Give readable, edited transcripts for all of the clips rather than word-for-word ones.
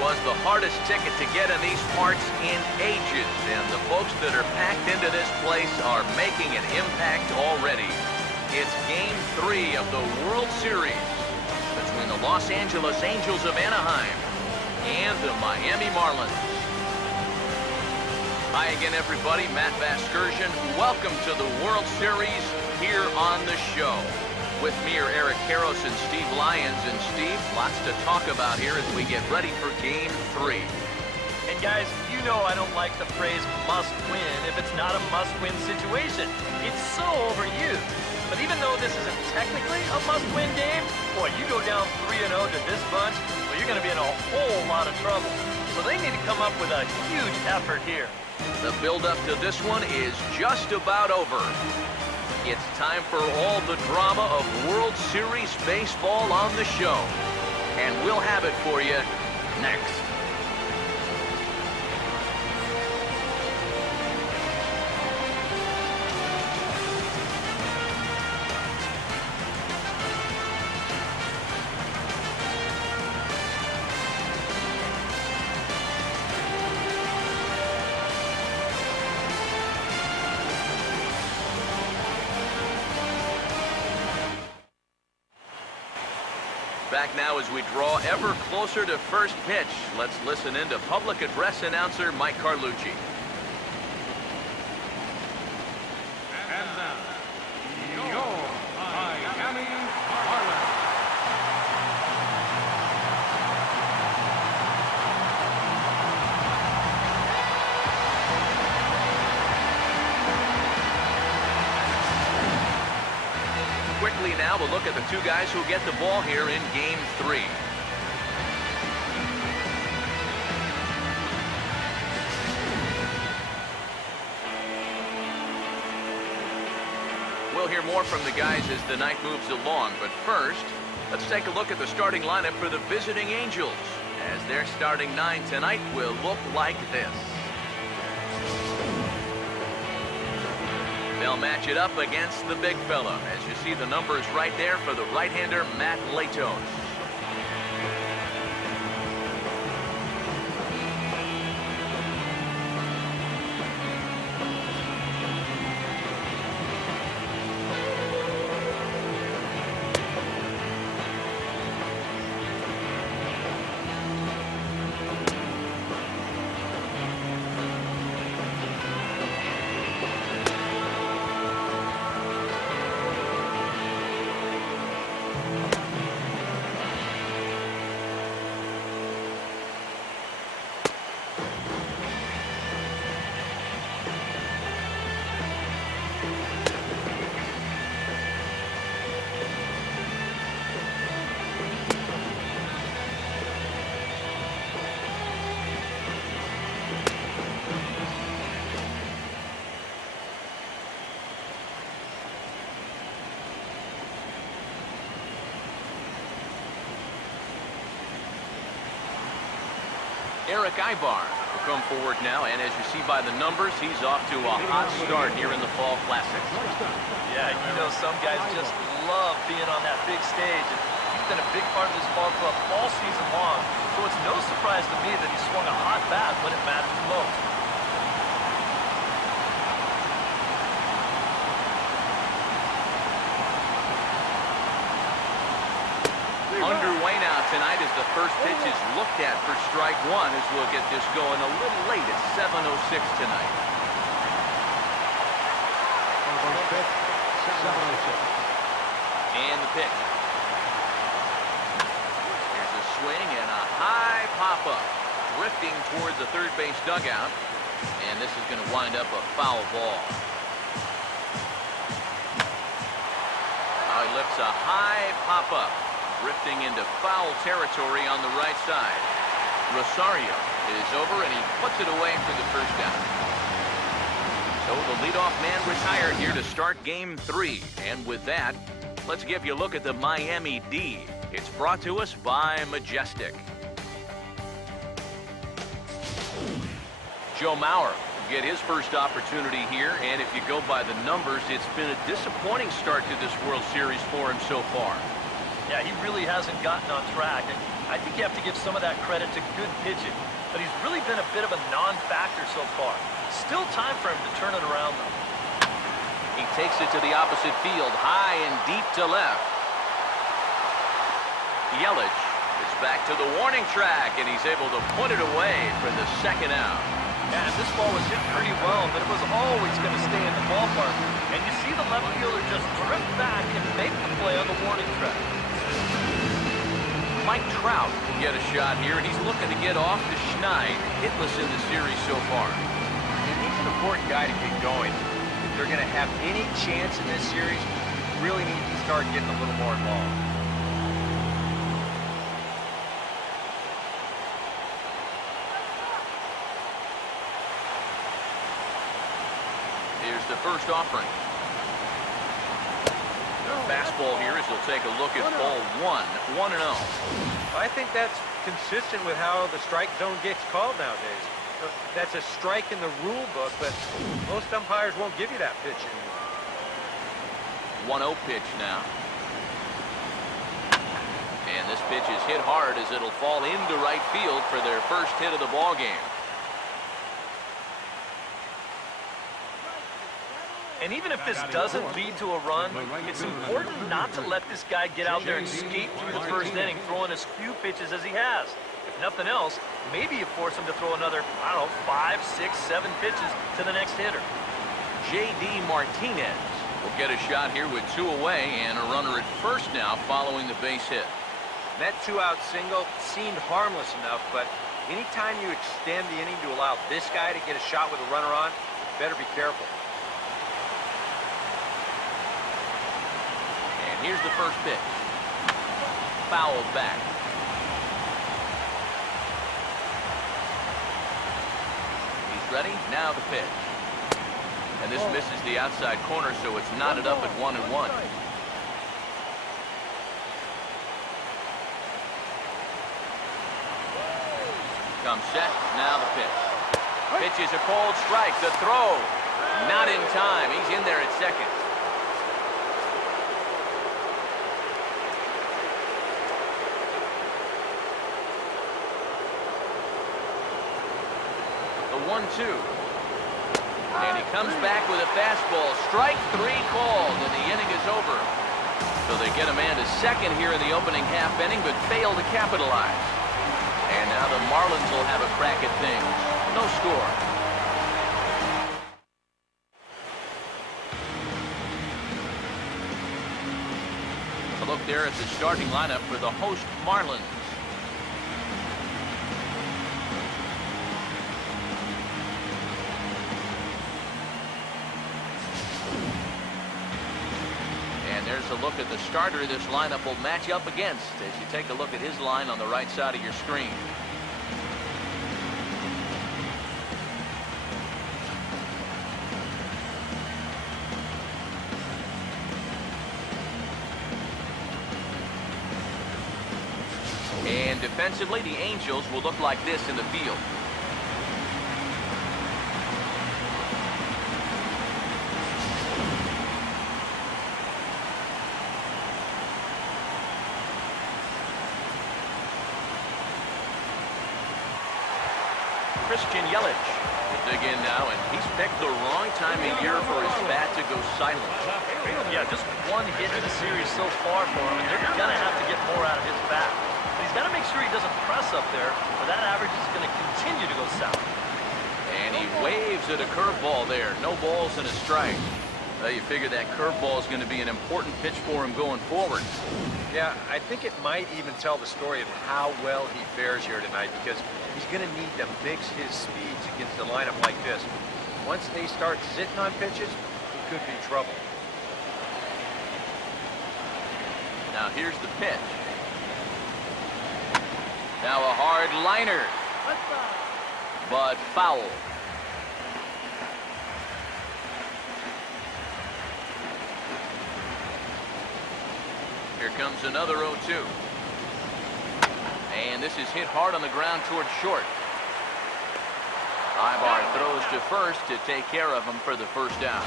was the hardest ticket to get in these parts in ages, and the folks that are packed into this place are making an impact already. It's Game 3 of the World Series between the Los Angeles Angels of Anaheim and the Miami Marlins. Hi again, everybody. Matt Vasgersian. Welcome to the World Series here on the show. With me are Eric Karros and Steve Lyons. And Steve, lots to talk about here as we get ready for Game 3. And guys, you know I don't like the phrase must win if it's not a must-win situation. It's so overused. But even though this isn't technically a must-win game, boy, you go down 3-0 to this bunch, well, you're going to be in a whole lot of trouble. So they need to come up with a huge effort here. The build-up to this one is just about over. It's time for all the drama of World Series baseball on the show. And we'll have it for you next. Back now as we draw ever closer to first pitch. Let's listen in to public address announcer Mike Carlucci. And now, your Miami Marlins. Quickly now, we'll look at the two guys who get the ball here in Game 3. We'll hear more from the guys as the night moves along, but first, let's take a look at the starting lineup for the visiting Angels, as their starting 9 tonight will look like this. They'll match it up against the big fella, as you see the numbers right there for the right-hander Matt Latos. Eric Ibar will come forward now, and as you see by the numbers, he's off to a hot start here in the Fall Classic. Yeah, you know some guys just love being on that big stage, and he's been a big part of this ball club all season long, so it's no surprise to me that he swung a hot bat when it mattered the most. Underway now tonight as the first pitch is looked at for strike one, as we'll get this going a little late at 7:06 tonight. And the pitch. Here's a swing and a high pop-up, drifting towards the third base dugout, and this is going to wind up a foul ball. Now he lifts a high pop-up, drifting into foul territory on the right side. Rosario is over, and he puts it away for the first down. So the leadoff man retired here to start Game 3. And with that, let's give you a look at the Miami D. It's brought to us by Majestic. Joe Mauer get his first opportunity here, and if you go by the numbers, it's been a disappointing start to this World Series for him so far. Yeah, he really hasn't gotten on track. And I think you have to give some of that credit to good pitching, but he's really been a bit of a non-factor so far. Still time for him to turn it around, though. He takes it to the opposite field, high and deep to left. Yelich is back to the warning track, and he's able to put it away for the second out. Yeah, and this ball was hit pretty well, but it was always going to stay in the ballpark. And you see the left fielder just drift back and make the play on the warning track. Mike Trout will get a shot here, and he's looking to get off to Schneid, hitless in the series so far. And he's an important guy to get going. If they're going to have any chance in this series, you really need to start getting a little more involved. Here's the first offering. Fastball here as he'll take a look at ball 1-0. I think that's consistent with how the strike zone gets called nowadays. That's a strike in the rule book, but most umpires won't give you that pitch anymore. 1-0 pitch now. And this pitch is hit hard as it'll fall into right field for their first hit of the ball game. And even if this doesn't lead to a run, it's important not to let this guy get out there and skate through the first inning, throwing as few pitches as he has. If nothing else, maybe you force him to throw another, I don't know, 5, 6, 7 pitches to the next hitter. J.D. Martinez will get a shot here with 2 away and a runner at first now following the base hit. That 2-out single seemed harmless enough, but anytime you extend the inning to allow this guy to get a shot with a runner on, you better be careful. Here's the first pitch. Fouled back. He's ready. Now the pitch. And this misses the outside corner, so it's knotted up at 1-1. Comes set. Now the pitch. Pitch is a cold strike. The throw. Not in time. He's in there at second. The 1-2. And he comes back with a fastball. Strike 3 called, and the inning is over. So they get a man to second here in the opening half inning, but fail to capitalize. And now the Marlins will have a crack at things. No score. A look there at the starting lineup for the host Marlins. There's a look at the starter this lineup will match up against as you take a look at his line on the right side of your screen. And defensively, the Angels will look like this in the field. Yelich will dig in now, and he's picked the wrong time of year for his bat to go silent. Yeah, just 1 hit in the series so far for him, and they're going to have to get more out of his bat. But he's got to make sure he doesn't press up there, or that average is going to continue to go south. And he waves at a curveball there. No balls and a strike. Well, you figure that curveball is going to be an important pitch for him going forward. Yeah, I think it might even tell the story of how well he fares here tonight, because he's going to need to mix his speeds against a lineup like this. Once they start sitting on pitches, he could be trouble. Now here's the pitch. Now a hard liner. But foul. Here comes another 0-2. And this is hit hard on the ground towards short. Ibar throws to first to take care of him for the first down.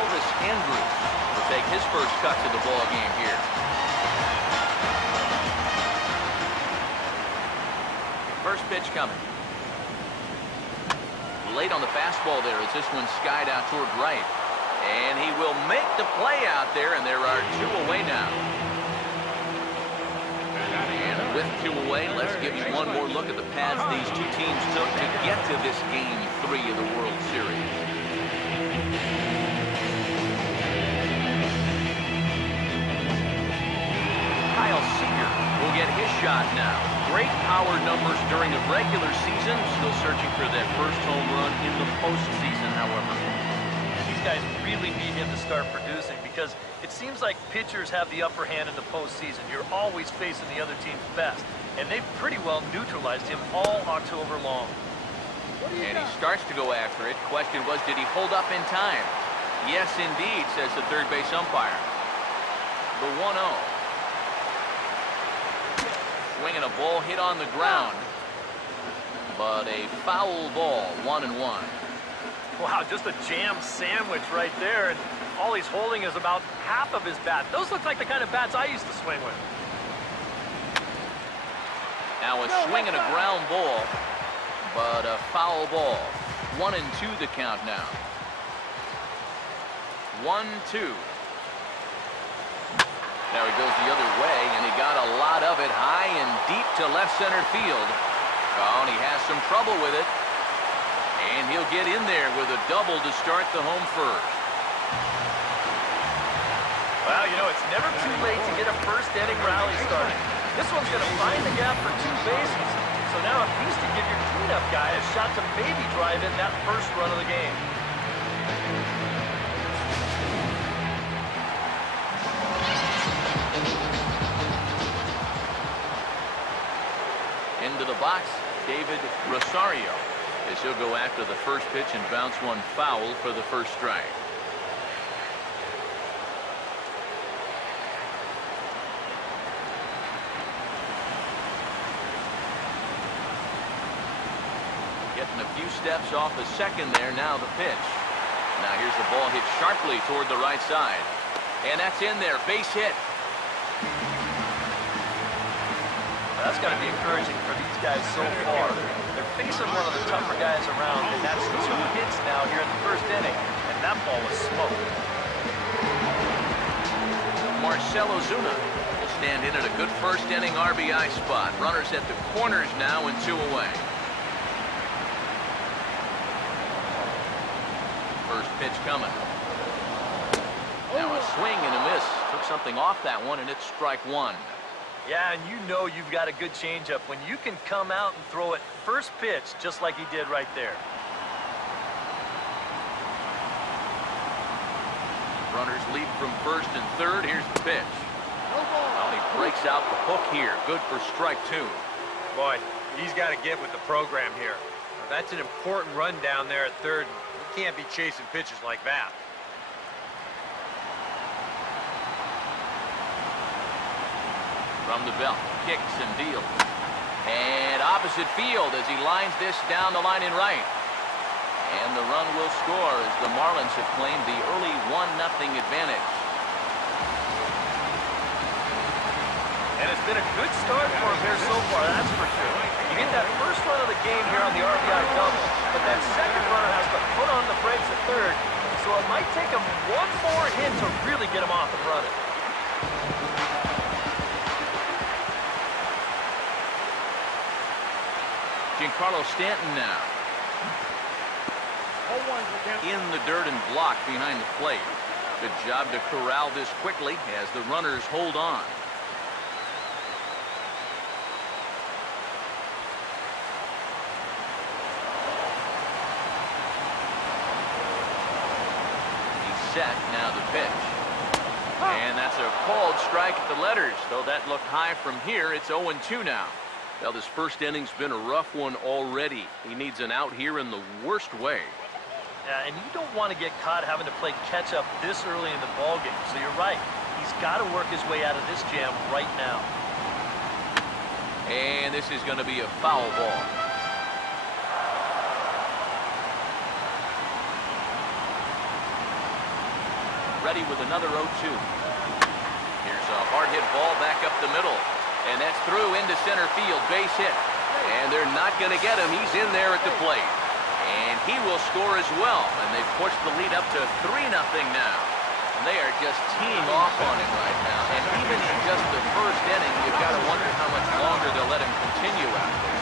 Elvis Andrews will take his first cut to the ball game here. First pitch coming. Late on the fastball there as this one skied out toward right. And he will make the play out there, and there are 2 away now. And with 2 away, let's give you one more look at the paths these two teams took to get to this Game 3 of the World Series. Kyle Seager will get his shot now. Great power numbers during the regular season. Still searching for that first home run in the postseason, however. These guys really need him to start producing because it seems like pitchers have the upper hand in the postseason. You're always facing the other team's best, and they've pretty well neutralized him all October long. And he starts to go after it. Question was, did he hold up in time? Yes, indeed, says the third base umpire. The 1-0. Swinging a ball hit on the ground, but a foul ball, 1-1. Wow, just a jam sandwich right there, and all he's holding is about half of his bat. Those look like the kind of bats I used to swing with. Now a swing and a ground ball, but a foul ball. 1-2 the count now. 1-2. Now he goes the other way, and he got a lot of it high and deep to left center field. Oh, and he has some trouble with it. And he'll get in there with a double to start the home first. Well, you know, it's never too late to get a first-inning rally started. This one's going to find the gap for 2 bases. So now at least to give your cleanup guy a shot to maybe drive in that first run of the game. Into the box, David Rosario, as he'll go after the first pitch and bounce one foul for the first strike. Getting a few steps off the second there, now the pitch. Now here's the ball hit sharply toward the right side. And that's in there, base hit. That's got to be encouraging for these guys so far. They're facing one of the tougher guys around, and that's 2 hits now here in the first inning, and that ball was smoked. Marcell Ozuna will stand in at a good first inning RBI spot. Runners at the corners now and 2 away. First pitch coming. Now a swing and a miss. Took something off that one, and it's strike 1. Yeah, and you know you've got a good changeup when you can come out and throw it first pitch just like he did right there. Runners lead from first and third. Here's the pitch. Well, he breaks out the hook here. Good for strike 2. Boy, he's got to get with the program here. That's an important run down there at third. You can't be chasing pitches like that. From the belt, kicks and deals. And opposite field as he lines this down the line in right. And the run will score as the Marlins have claimed the early 1-0 advantage. And it's been a good start for him here so far, that's for sure. You get that first run of the game here on the RBI double, but that second runner has to put on the brakes at third, so it might take him one more hit to really get him off and running. Giancarlo Stanton now. In the dirt and blocked behind the plate. Good job to corral this quickly as the runners hold on. He's set, now the pitch. And that's a called strike at the letters. Though that looked high from here, it's 0-2 now. Well, this first inning's been a rough one already. He needs an out here in the worst way. Yeah, and you don't want to get caught having to play catch-up this early in the ballgame. So you're right. He's got to work his way out of this jam right now. And this is going to be a foul ball. ready with another 0-2. Here's a hard-hit ball back up the middle. And that's through into center field, base hit. And they're not going to get him. He's in there at the plate. And he will score as well. And they've pushed the lead up to 3-0 now. And they are just teeing off on him right now. And even in just the first inning, you've got to wonder how much longer they'll let him continue out there.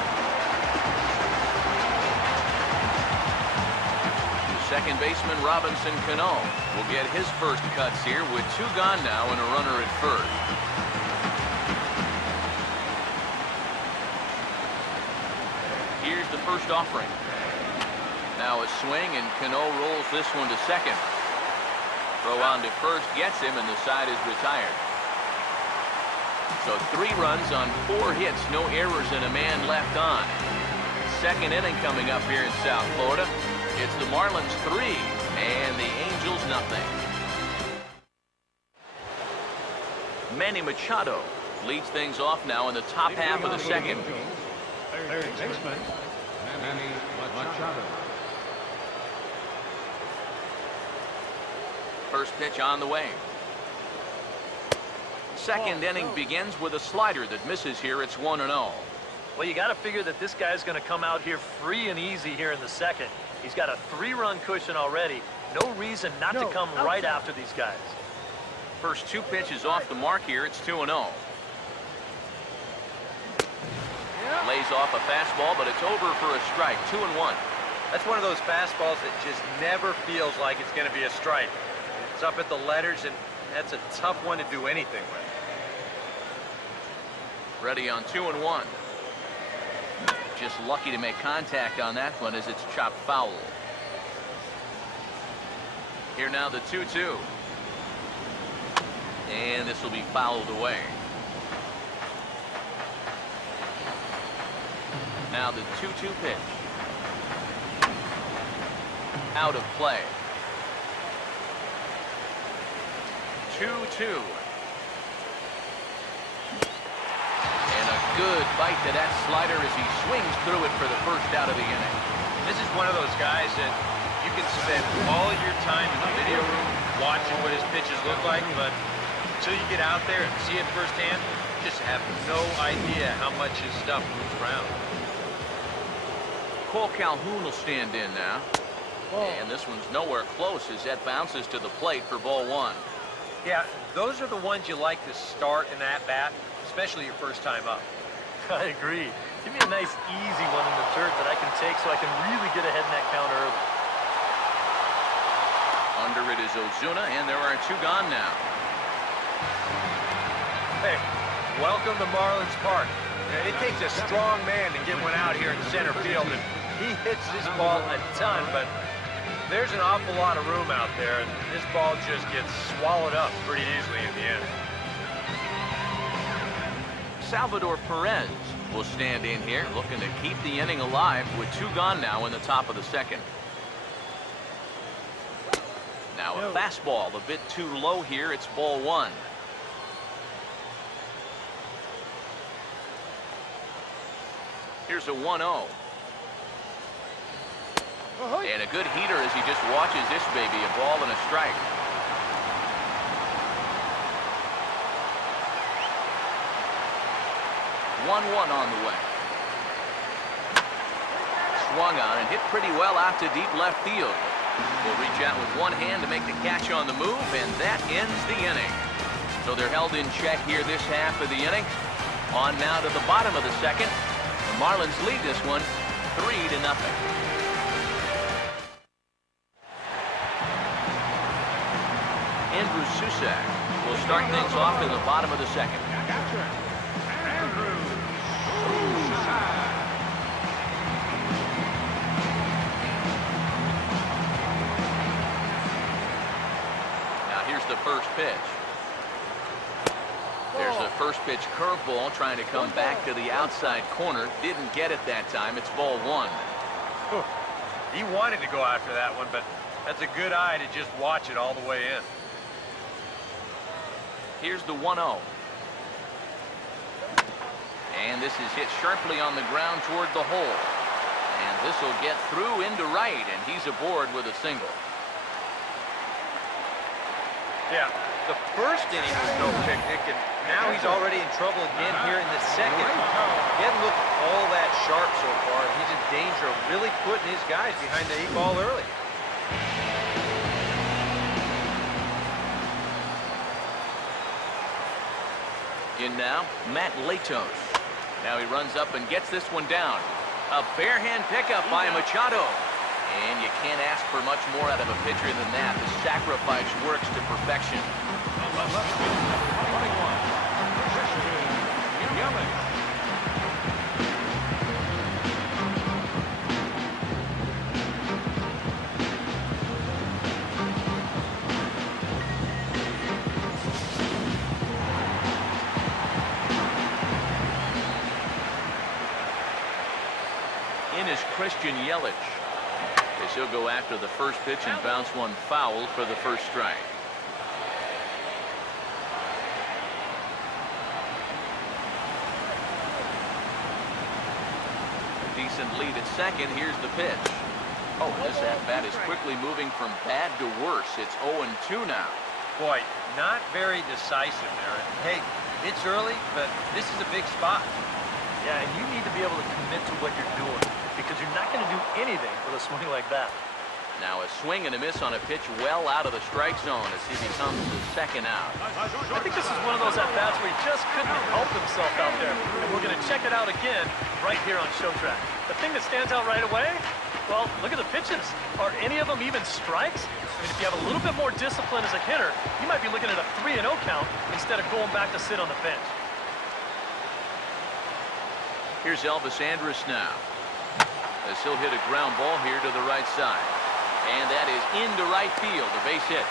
The second baseman, Robinson Cano, will get his first cuts here with 2 gone now and a runner at first. Here's the first offering. Now a swing, and Cano rolls this one to second. Throw on to first gets him, and the side is retired. So 3 runs on 4 hits, no errors, and a man left on. Second inning coming up here in South Florida. It's the Marlins 3 and the Angels nothing. Manny Machado leads things off now in the top half of the second. Third baseman, Manny Machado. First pitch on the way. Second inning begins with a slider that misses here. It's 1-0. Well, you got to figure that this guy's going to come out here free and easy here in the second. He's got a 3-run cushion already. No reason not to come right after these guys. First 2 pitches off the mark here. It's 2-0. Lays off a fastball, but it's over for a strike. 2-1. That's one of those fastballs that just never feels like it's going to be a strike. It's up at the letters, and that's a tough one to do anything with. Ready on 2-1. Just lucky to make contact on that one as it's chopped foul. Here now the 2-2. And this will be fouled away. Now the 2-2 pitch. Out of play. 2-2. And a good bite to that slider as he swings through it for the first out of the inning. This is one of those guys that you can spend all your time in the video room watching what his pitches look like, but until you get out there and see it firsthand, you just have no idea how much his stuff moves around. Cole Calhoun will stand in now. And this one's nowhere close as that bounces to the plate for ball 1. Yeah, those are the ones you like to start in that bat, especially your first time up. I agree. Give me a nice, easy one in the dirt that I can take so I can really get ahead in that count early. Under it is Ozuna, and there are 2 gone now. Hey, welcome to Marlins Park. It takes a strong man to get one out here in center field, and he hits this ball a ton, but there's an awful lot of room out there, and this ball just gets swallowed up pretty easily in the end. Salvador Perez will stand in here, looking to keep the inning alive with 2 gone now in the top of the second. Now a fastball a bit too low here. It's ball 1. Here's a 1-0. And a good heater as he just watches this baby, a ball and a strike. One on the way. Swung on and hit pretty well out to deep left field. Will reach out with one hand to make the catch on the move, and that ends the inning. So they're held in check here this half of the inning. On now to the bottom of the second. The Marlins lead this one 3-0. Andrew Susak will start things off in the bottom of the second. Now here's the first pitch. There's the first pitch curveball trying to come back to the outside corner. Didn't get it that time. It's ball 1. He wanted to go after that one, but that's a good eye to just watch it all the way in. Here's the 1-0. And this is hit sharply on the ground toward the hole. And this will get through into right, and he's aboard with a single. Yeah, the first inning was no picnic, and now he's already in trouble again here in the second. He hasn't looked all that sharp so far, and he's in danger of really putting his guys behind the 8 ball early. In now, Matt Latos. Now he runs up and gets this one down. A bare-hand pickup by Machado. And you can't ask for much more out of a pitcher than that. The sacrifice works to perfection. In is Christian Yelich. As he'll go after the first pitch and bounce one foul for the first strike. A decent lead at second. Here's the pitch. Oh, this at-bat is quickly moving from bad to worse. It's 0-2 now. Boy, not very decisive there. And hey, it's early, but this is a big spot. Yeah, and you need to be able to commit to what you're doing, because you're not going to do anything with a swing like that. Now a swing and a miss on a pitch well out of the strike zone as he becomes the second out. I think this is one of those at-bats where he just couldn't help himself out there. And we're going to check it out again right here on Showtrack. The thing that stands out right away, well, look at the pitches. Are any of them even strikes? I mean, if you have a little bit more discipline as a hitter, you might be looking at a 3-0 count instead of going back to sit on the bench. Here's Elvis Andrus now, as he'll hit a ground ball here to the right side. And that is into right field, a base hit.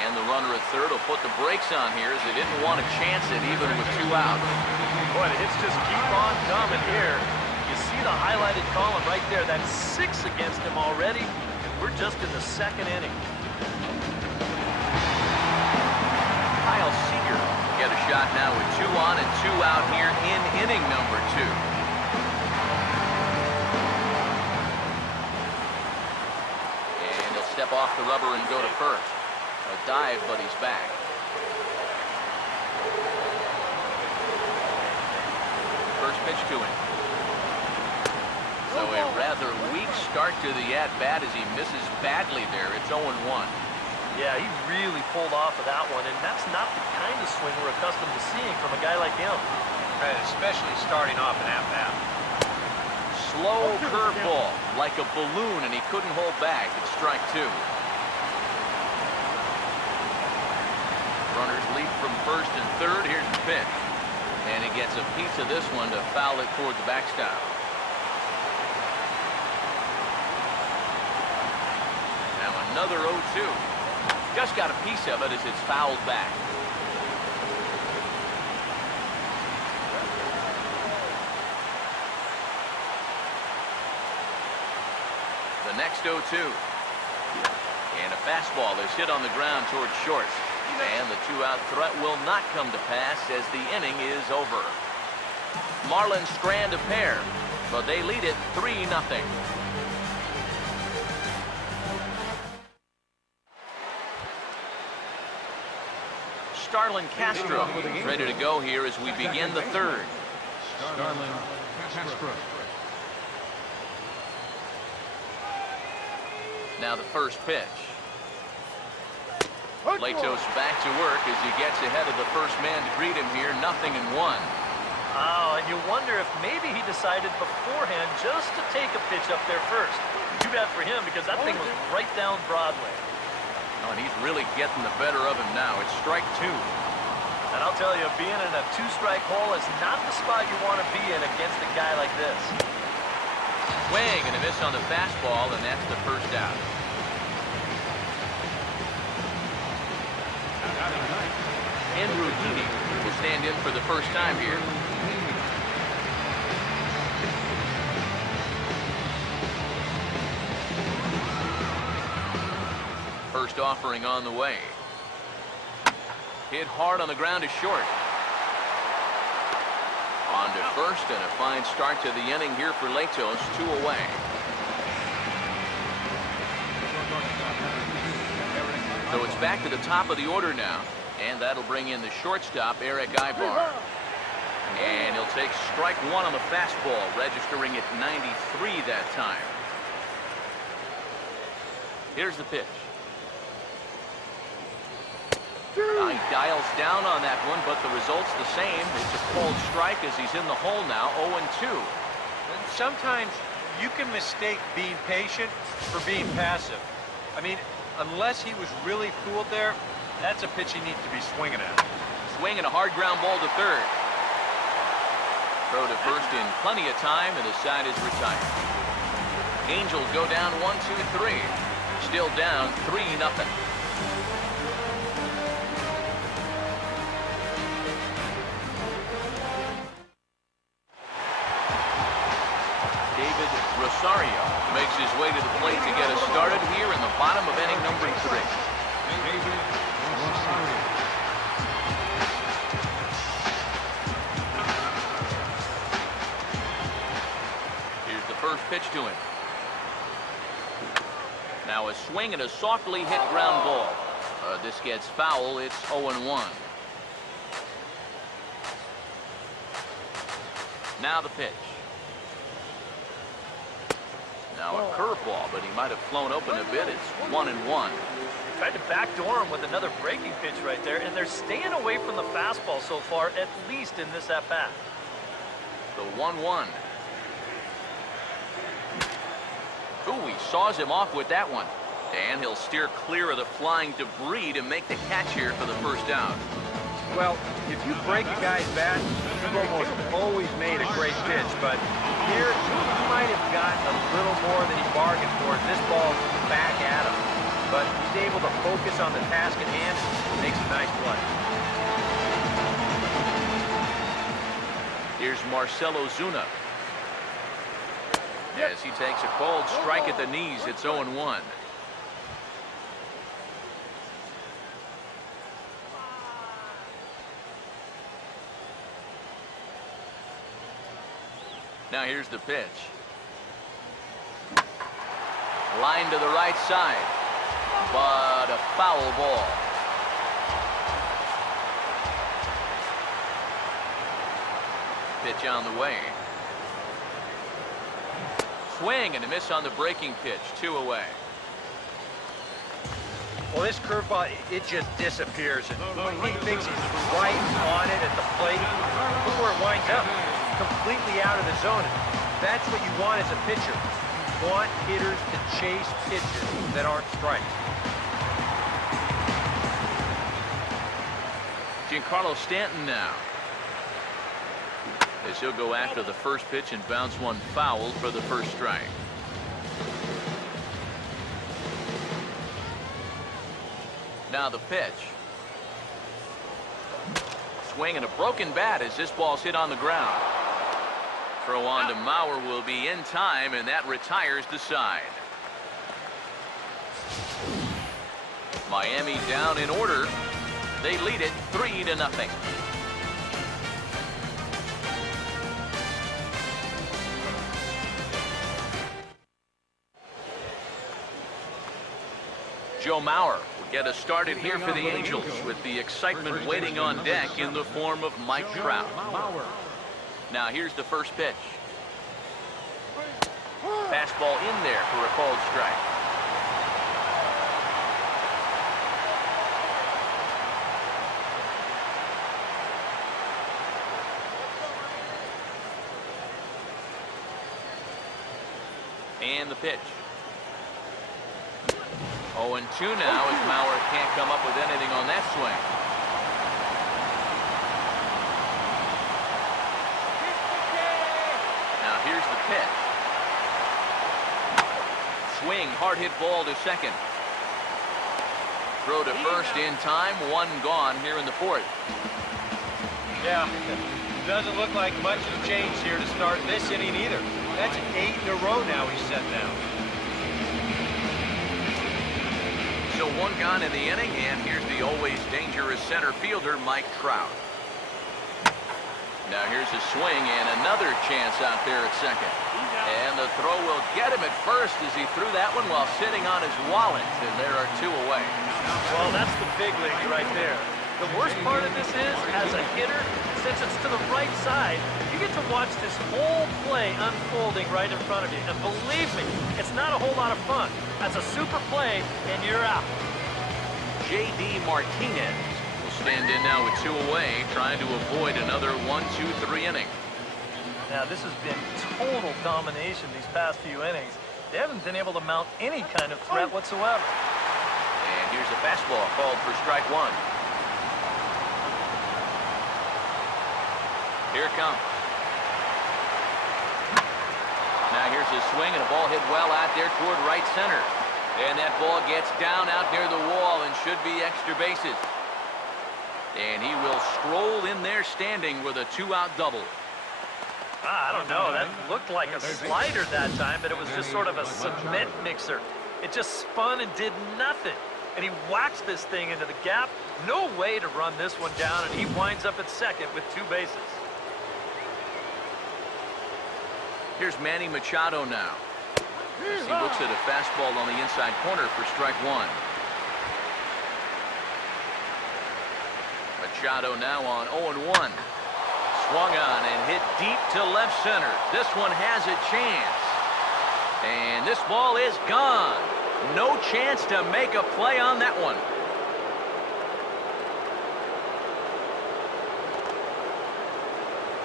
And the runner at third will put the brakes on here as they didn't want to chance it even with 2 outs. Boy, the hits just keep on coming here. You see the highlighted column right there. That's 6 against him already, and we're just in the second inning. Kyle Seager get a shot now with 2 on and 2 out here in inning number 2. And he'll step off the rubber and go to first. A dive, but he's back. First pitch to him. So a rather weak start to the at-bat as he misses badly there. It's 0-1. Yeah, he really pulled off of that one, and that's not the kind of swing we're accustomed to seeing from a guy like him. And especially starting off an at-bat. Slow curveball, like a balloon, and he couldn't hold back. It's strike 2. Runners leap from first and third. Here's the pitch. And he gets a piece of this one to foul it toward the backstop. Now another 0-2. Just got a piece of it as it's fouled back. The next 0-2. And a fastball is hit on the ground towards short. And the 2-out threat will not come to pass as the inning is over. Marlins strand a pair, but they lead it 3-0. Starlin Castro ready to go here as we begin the third. Starlin Castro. Now the first pitch. Latos back to work as he gets ahead of the first man to greet him here. 0-1. Oh, and you wonder if maybe he decided beforehand just to take a pitch up there first. Too bad for him, because that thing was right down Broadway. Oh, and he's really getting the better of him now. It's strike 2. And I'll tell you, being in a 2-strike hole is not the spot you want to be in against a guy like this. Swing and a miss on the fastball, and that's the first out. Andrew Heaney will stand in for the first time here. First offering on the way. Hit hard on the ground to short. On to first, and a fine start to the inning here for Latos. 2 away. So it's back to the top of the order now, and that'll bring in the shortstop, Eric Ibar. And he'll take strike one on the fastball, registering at 93 that time. Here's the pitch. He dials down on that one, but the result's the same. It's a called strike as he's in the hole now, 0-2. And sometimes you can mistake being patient for being passive. I mean, unless he was really fooled there, that's a pitch he needs to be swinging at. Swing and a hard ground ball to third. Throw to first in plenty of time, and the side is retired. Angels go down 1-2-3. Still down 3-0. Rosario makes his way to the plate to get us started here in the bottom of inning number 3. Here's the first pitch to him. Now a swing and a softly hit ground ball. This gets foul. It's 0-1. Now the pitch. Now a curveball, but he might have flown open a bit. It's 1-1. Tried to backdoor him with another breaking pitch right there, and they're staying away from the fastball so far, at least in this at-bat. The 1-1. Ooh, he saws him off with that one. And he'll steer clear of the flying debris to make the catch here for the first out. Well, if you break a guy's bat, you've almost always made a great pitch, but here he might have gotten a little more than he bargained for. This ball's back at him, but he's able to focus on the task at hand and makes a nice play. Here's Marcelo Zuna. As he takes a cold strike at the knees, it's 0-1. Now here's the pitch. Line to the right side, but a foul ball. Pitch on the way. Swing and a miss on the breaking pitch, 2 away. Well, this curveball, it just disappears, and he thinks he's right on it at the plate. Look where it winds up. Completely out of the zone. That's what you want as a pitcher. You want hitters to chase pitches that aren't strikes. Giancarlo Stanton now. As he'll go after the first pitch and bounce one foul for the first strike. Now the pitch. Swing and a broken bat as this ball's hit on the ground. Throw on to Mauer will be in time, and that retires the side. Miami down in order. They lead it 3-0. Joe Mauer will get us started here for the Angels with the excitement waiting on deck in the form of Mike Trout. Now here's the first pitch. Fastball in there for a called strike. And the pitch. 0-2 now as Mauer can't come up with anything on that swing. Now here's the pitch. Swing, hard hit ball to second. Throw to first in time, one gone here in the fourth. Yeah, it doesn't look like much has changed here to start this inning either. That's 8 in a row now he's set down. So one gone in the inning, and here's the always dangerous center fielder, Mike Trout. Now here's a swing and another chance out there at second. And the The throw will get him at first as he threw that one while sitting on his wallet, and there are 2 away. Well, that's the big league right there. The worst part of this is, as a hitter, since it's to the right side, you get to watch this whole play unfolding right in front of you. And believe me, it's not a whole lot of fun. That's a super play, and you're out. J.D. Martinez will stand in now with 2 away, trying to avoid another 1-2-3 inning. Now, this has been total domination these past few innings. They haven't been able to mount any kind of threat whatsoever. And here's a fastball called for strike 1. Here it comes. Now here's a swing and a ball hit well out there toward right center. And that ball gets down out near the wall and should be extra bases. And he will stroll in there standing with a 2-out double. I don't know. That looked like a slider that time, but it was just sort of a cement mixer. It just spun and did nothing. And he whacks this thing into the gap. No way to run this one down, and he winds up at second with 2 bases. Here's Manny Machado now. He looks at a fastball on the inside corner for strike 1. Machado now on 0-1. Swung on and hit deep to left center. This one has a chance. And this ball is gone. No chance to make a play on that one.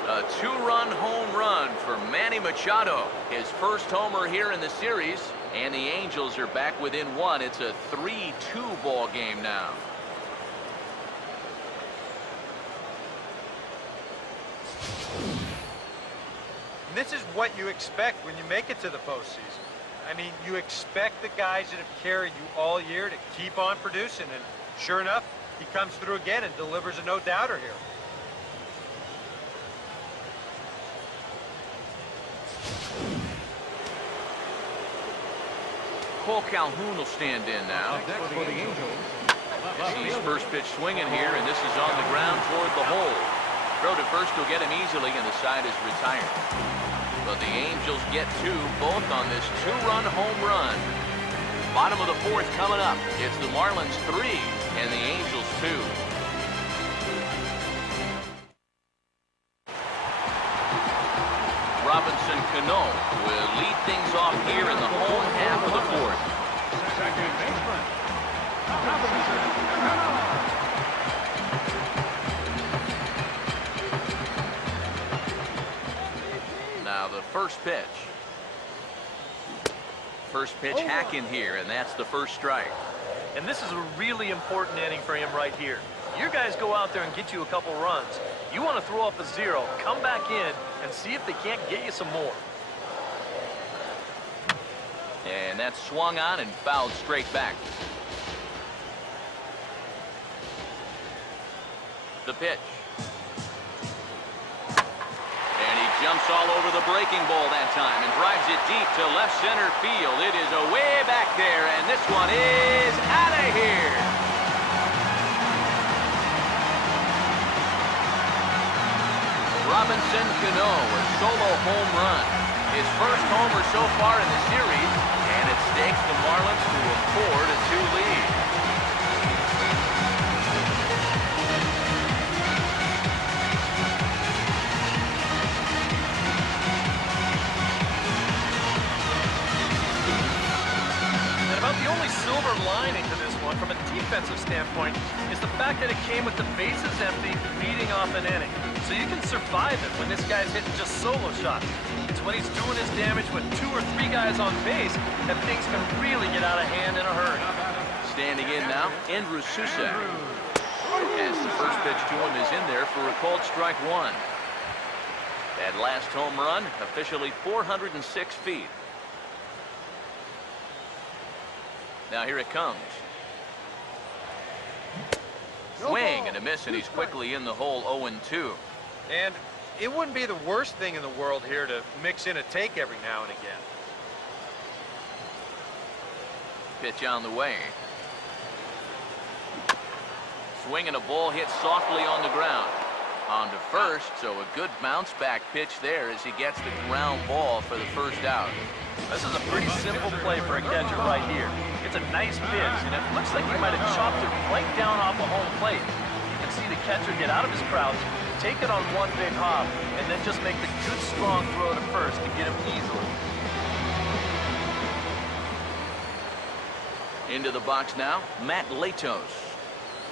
A 2-run home run for Manny Machado. His first homer here in the series. And the Angels are back within 1. It's a 3-2 ball game now. And this is what you expect when you make it to the postseason. I mean, you expect the guys that have carried you all year to keep on producing, and sure enough, he comes through again and delivers a no-doubter here. Cole Calhoun will stand in now. He's first pitch swinging here, and this is on the ground toward the hole. Throw to first will get him easily, and the side is retired. But the Angels get 2, both on this 2-run home run. Bottom of the 4th coming up. It's the Marlins 3 and the Angels 2. Robinson Cano will lead things off here in the home half of the 4th. Second baseman, Robinson Cano. Now the first pitch. First pitch hack in here, and that's the first strike. And this is a really important inning for him right here. Your guys go out there and get you a couple runs. You want to throw up a 0, come back in, and see if they can't get you some more. And that's swung on and fouled straight back. The pitch. And he jumps all over the breaking ball that time and drives it deep to left center field. It is away back there, and this one is out of here. Robinson Cano, a solo home run. His first homer so far in the series, and it stakes the Marlins to a 4-2 lead. And about the only silver lining to this one from a defensive standpoint is the fact that it came with the bases empty, leading off an inning. So you can survive it when this guy's hitting just solo shots. It's when he's doing his damage with 2 or 3 guys on base that things can really get out of hand in a hurry. Standing in now, Andrew Susak. As the first pitch to him is in there for a called strike 1. That last home run, officially 406 feet. Now here it comes. Swing and a miss, and he's quickly in the hole 0-2. And it wouldn't be the worst thing in the world here to mix in a take every now and again. Pitch on the way. Swing and a ball hit softly on the ground. On to first, so a good bounce back pitch there as he gets the ground ball for the first out. This is a pretty simple play for a catcher right here. It's a nice pitch, and it looks like he might have chopped it right down off a home plate. You can see the catcher get out of his crouch, take it on one big hop, and then just make the good strong throw to first to get him easily. Into the box now, Matt Latos.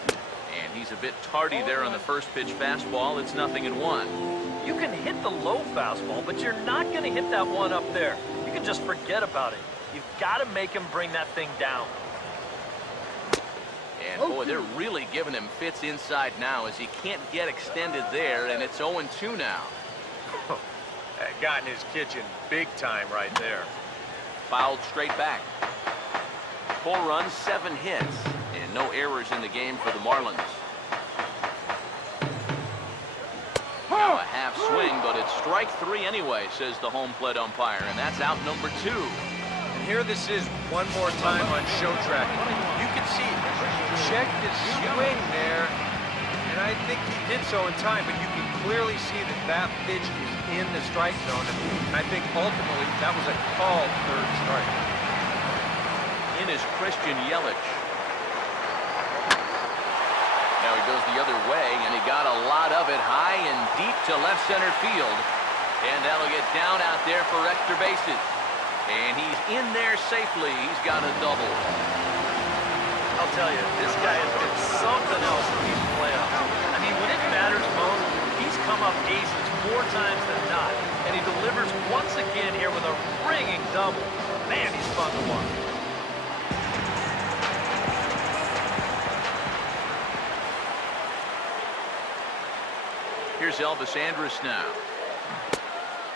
And he's a bit tardy there on the first pitch fastball. It's 0-1. You can hit the low fastball, but you're not going to hit that one up there. You can just forget about it. You've got to make him bring that thing down. And boy, they're really giving him fits inside now as he can't get extended there, and it's 0-2 now. That got in his kitchen big time right there. Fouled straight back. 4 runs, 7 hits, and no errors in the game for the Marlins. Now a half swing, but it's strike 3 anyway, says the home plate umpire, and that's out number 2. And here this is one more time on show track. You can see, check his swing there, and I think he did so in time, but you can clearly see that that pitch is in the strike zone, and I think ultimately that was a called third strike. In is Christian Yelich. Now he goes the other way, and he got a lot of it high and deep to left center field. And that'll get down out there for extra bases. And he's in there safely. He's got a double. I'll tell you, this guy has been something else in these playoffs. I mean, when it matters most, he's come up aces 4 times than not. And he delivers once again here with a ringing double. Man, he's fun to watch. Here's Elvis Andrus now.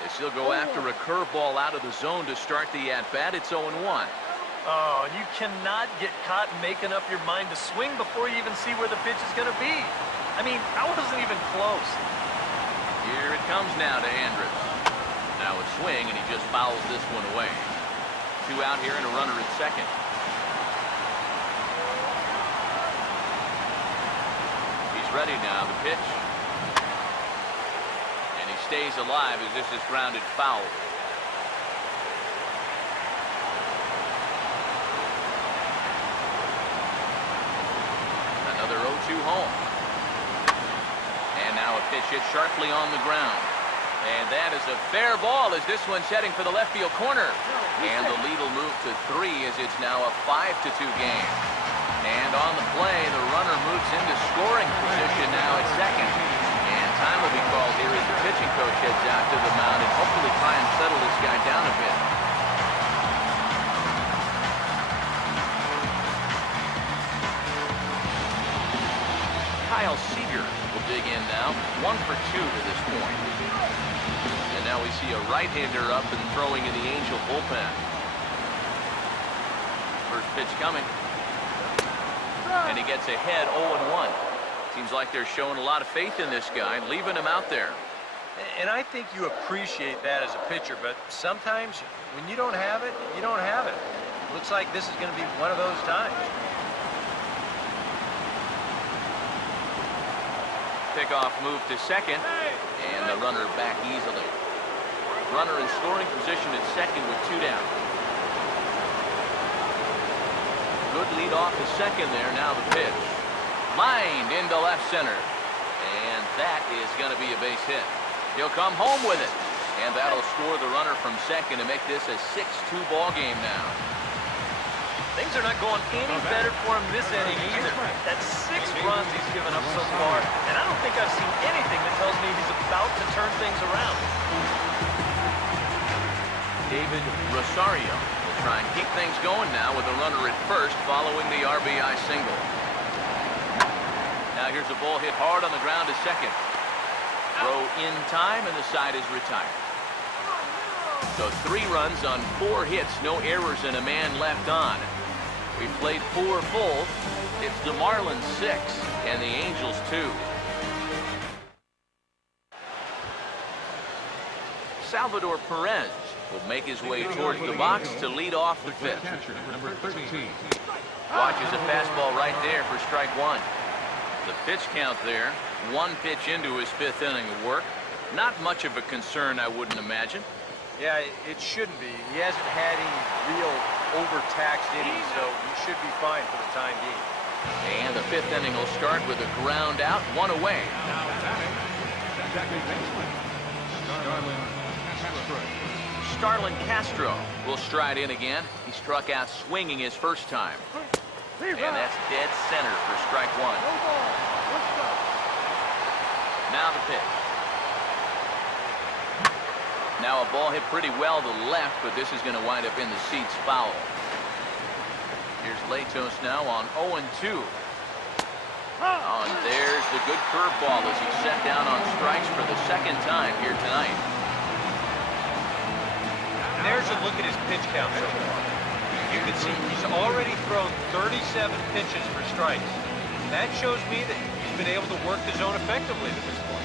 As he'll go after a curveball out of the zone to start the at-bat. It's 0-1. Oh, and you cannot get caught making up your mind to swing before you even see where the pitch is going to be. I mean, that wasn't even close. Here it comes now to Andrus. Now a swing, and he just fouls this one away. 2 out here and a runner at second. He's ready now. The pitch. Stays alive as this is grounded foul. Another 0-2 home. And now a pitch hit sharply on the ground. And that is a fair ball as this one's heading for the left field corner. And the lead will move to 3 as it's now a 5-2 game. And on the play, the runner moves into scoring position now at second. Time will be called here as the pitching coach heads out to the mound and hopefully try and settle this guy down a bit. Kyle Seager will dig in now. 1 for 2 to this point. And now we see a right-hander up and throwing in the Angel bullpen. First pitch coming. And he gets ahead 0-1. Seems like they're showing a lot of faith in this guy, leaving him out there. And I think you appreciate that as a pitcher, but sometimes when you don't have it, you don't have it. Looks like this is going to be one of those times. Pickoff move to second, and the runner back easily. Runner in scoring position at second with 2 down. Good lead off to second there, now the pitch. Lined into left center. And that is going to be a base hit. He'll come home with it. And that'll score the runner from second to make this a 6-2 ball game now. Things are not going any better for him this inning either. That's 6 runs he's given up so far. And I don't think I've seen anything that tells me he's about to turn things around. David Rosario will try and keep things going now with a runner at first following the RBI single. Now here's a ball hit hard on the ground to second. Throw in time, and the side is retired. So 3 runs on 4 hits, no errors, and a man left on. We played 4 full. It's the Marlins 6 and the Angels 2. Salvador Perez will make his way towards the box to lead off the 5th. Watches a fastball right there for strike 1. The pitch count there, One pitch into his 5th inning of work. Not much of a concern, I wouldn't imagine. Yeah, it shouldn't be. He hasn't had any real overtaxed innings, so he should be fine for the time being. And the 5th inning will start with a ground out, 1 away. Now batting, second baseman, Starlin Castro will stride in again. He struck out swinging his first time. And that's dead center for strike 1. Now the pitch. Now a ball hit pretty well to the left, but this is going to wind up in the seats foul. Here's Latos now on 0-2. Oh, and there's the good curveball as he's set down on strikes for the 2nd time here tonight. There's a look at his pitch count so far. You can see he's already thrown 37 pitches for strikes. That shows me that he's been able to work the zone effectively at this point.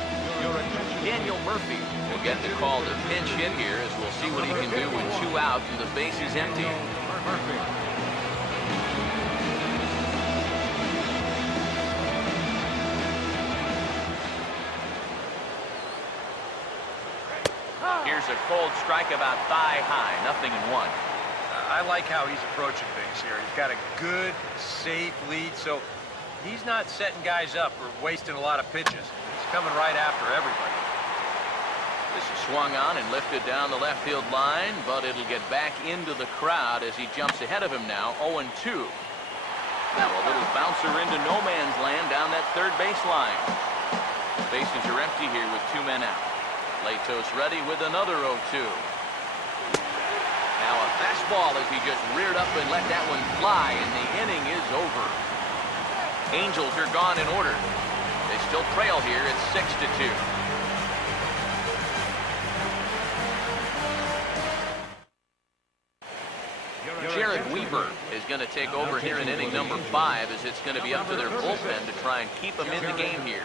Daniel Murphy will get the call to pinch hit here as we'll see what he can do with 2 out and the base is empty. Here's a cold strike about thigh high, 0-1. I like how he's approaching things here. He's got a good, safe lead, so he's not setting guys up or wasting a lot of pitches. He's coming right after everybody. This is swung on and lifted down the left field line, but it'll get back into the crowd as he jumps ahead of him now, 0-2. Now a little bouncer into no man's land down that 3rd baseline. Bases are empty here with 2 men out. Latos ready with another 0-2. Now a fastball as he just reared up and let that one fly, and the inning is over. Angels are gone in order. They still trail here at 6-2. Jared Weaver is going to take over here in inning number 5 as it's going to be up to their bullpen to try and keep them in the game here.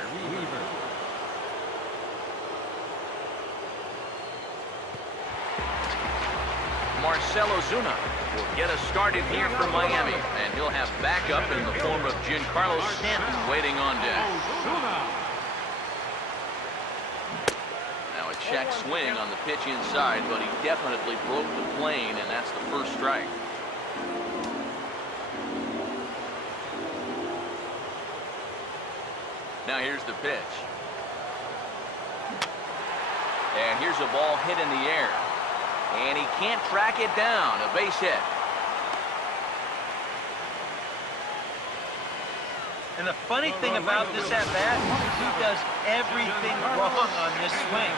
Marcell Ozuna will get us started here from Miami, and he'll have backup in the form of Giancarlo Stanton waiting on deck. Now a check swing on the pitch inside, but he definitely broke the plane, and that's the 1st strike. Now here's the pitch. And here's a ball hit in the air. And he can't track it down. A base hit. And the funny thing about this at-bat, he does everything wrong on this swing.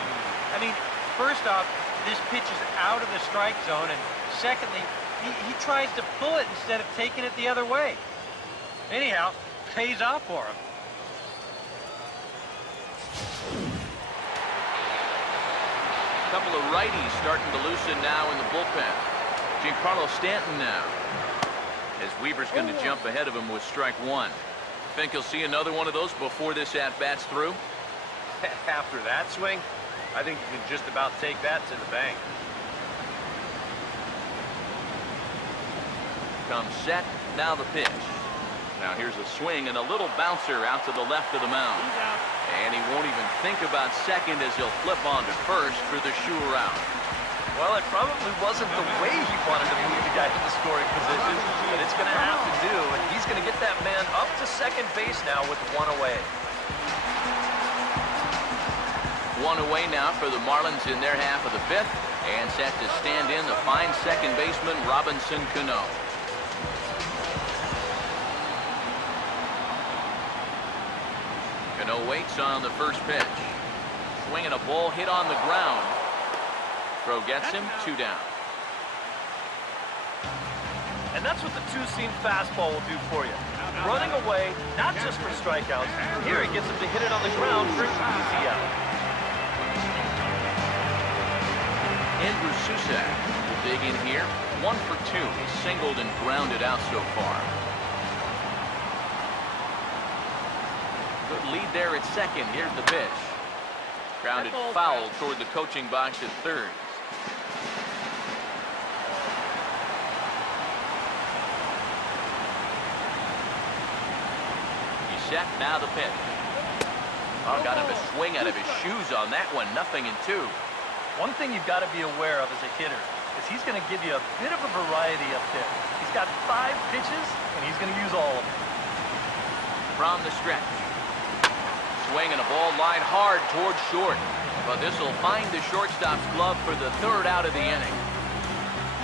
I mean, first off, this pitch is out of the strike zone, and secondly, he tries to pull it instead of taking it the other way. Anyhow, pays off for him. A couple of righties starting to loosen now in the bullpen. Giancarlo Stanton now, as Weaver's going to jump ahead of him with strike 1. Think you'll see another one of those before this at-bat's through? After that swing, I think you can just about take that to the bank. Comes set, now the pitch. Now here's a swing and a little bouncer out to the left of the mound. And he won't even think about second as he'll flip on to first for the sure out. Well, it probably wasn't the way he wanted to move the guy to the scoring position, but it's going to have to do, and he's going to get that man up to second base now with 1 away. 1 away now for the Marlins in their half of the 5th, and set to stand in the fine second baseman Robinson Cano. Cano waits on the first pitch. Swinging a ball hit on the ground. Throw gets him, 2 down. And that's what the two-seam fastball will do for you. Running away, not just for strikeouts. Here he gets him to hit it on the ground for an easy out. Andrew Susak will dig in here. 1 for 2. He's singled and grounded out so far. Good lead there at second. Here's the pitch. Grounded foul toward the coaching box at third. He's set, now the pitch. Oh, got him to swing out of his shoes on that one. 0-2. One thing you've got to be aware of as a hitter is he's going to give you a bit of a variety up there. He's got 5 pitches, and he's going to use all of them. From the stretch. Swinging a ball line hard towards short. But this will find the shortstop's glove for the 3rd out of the inning.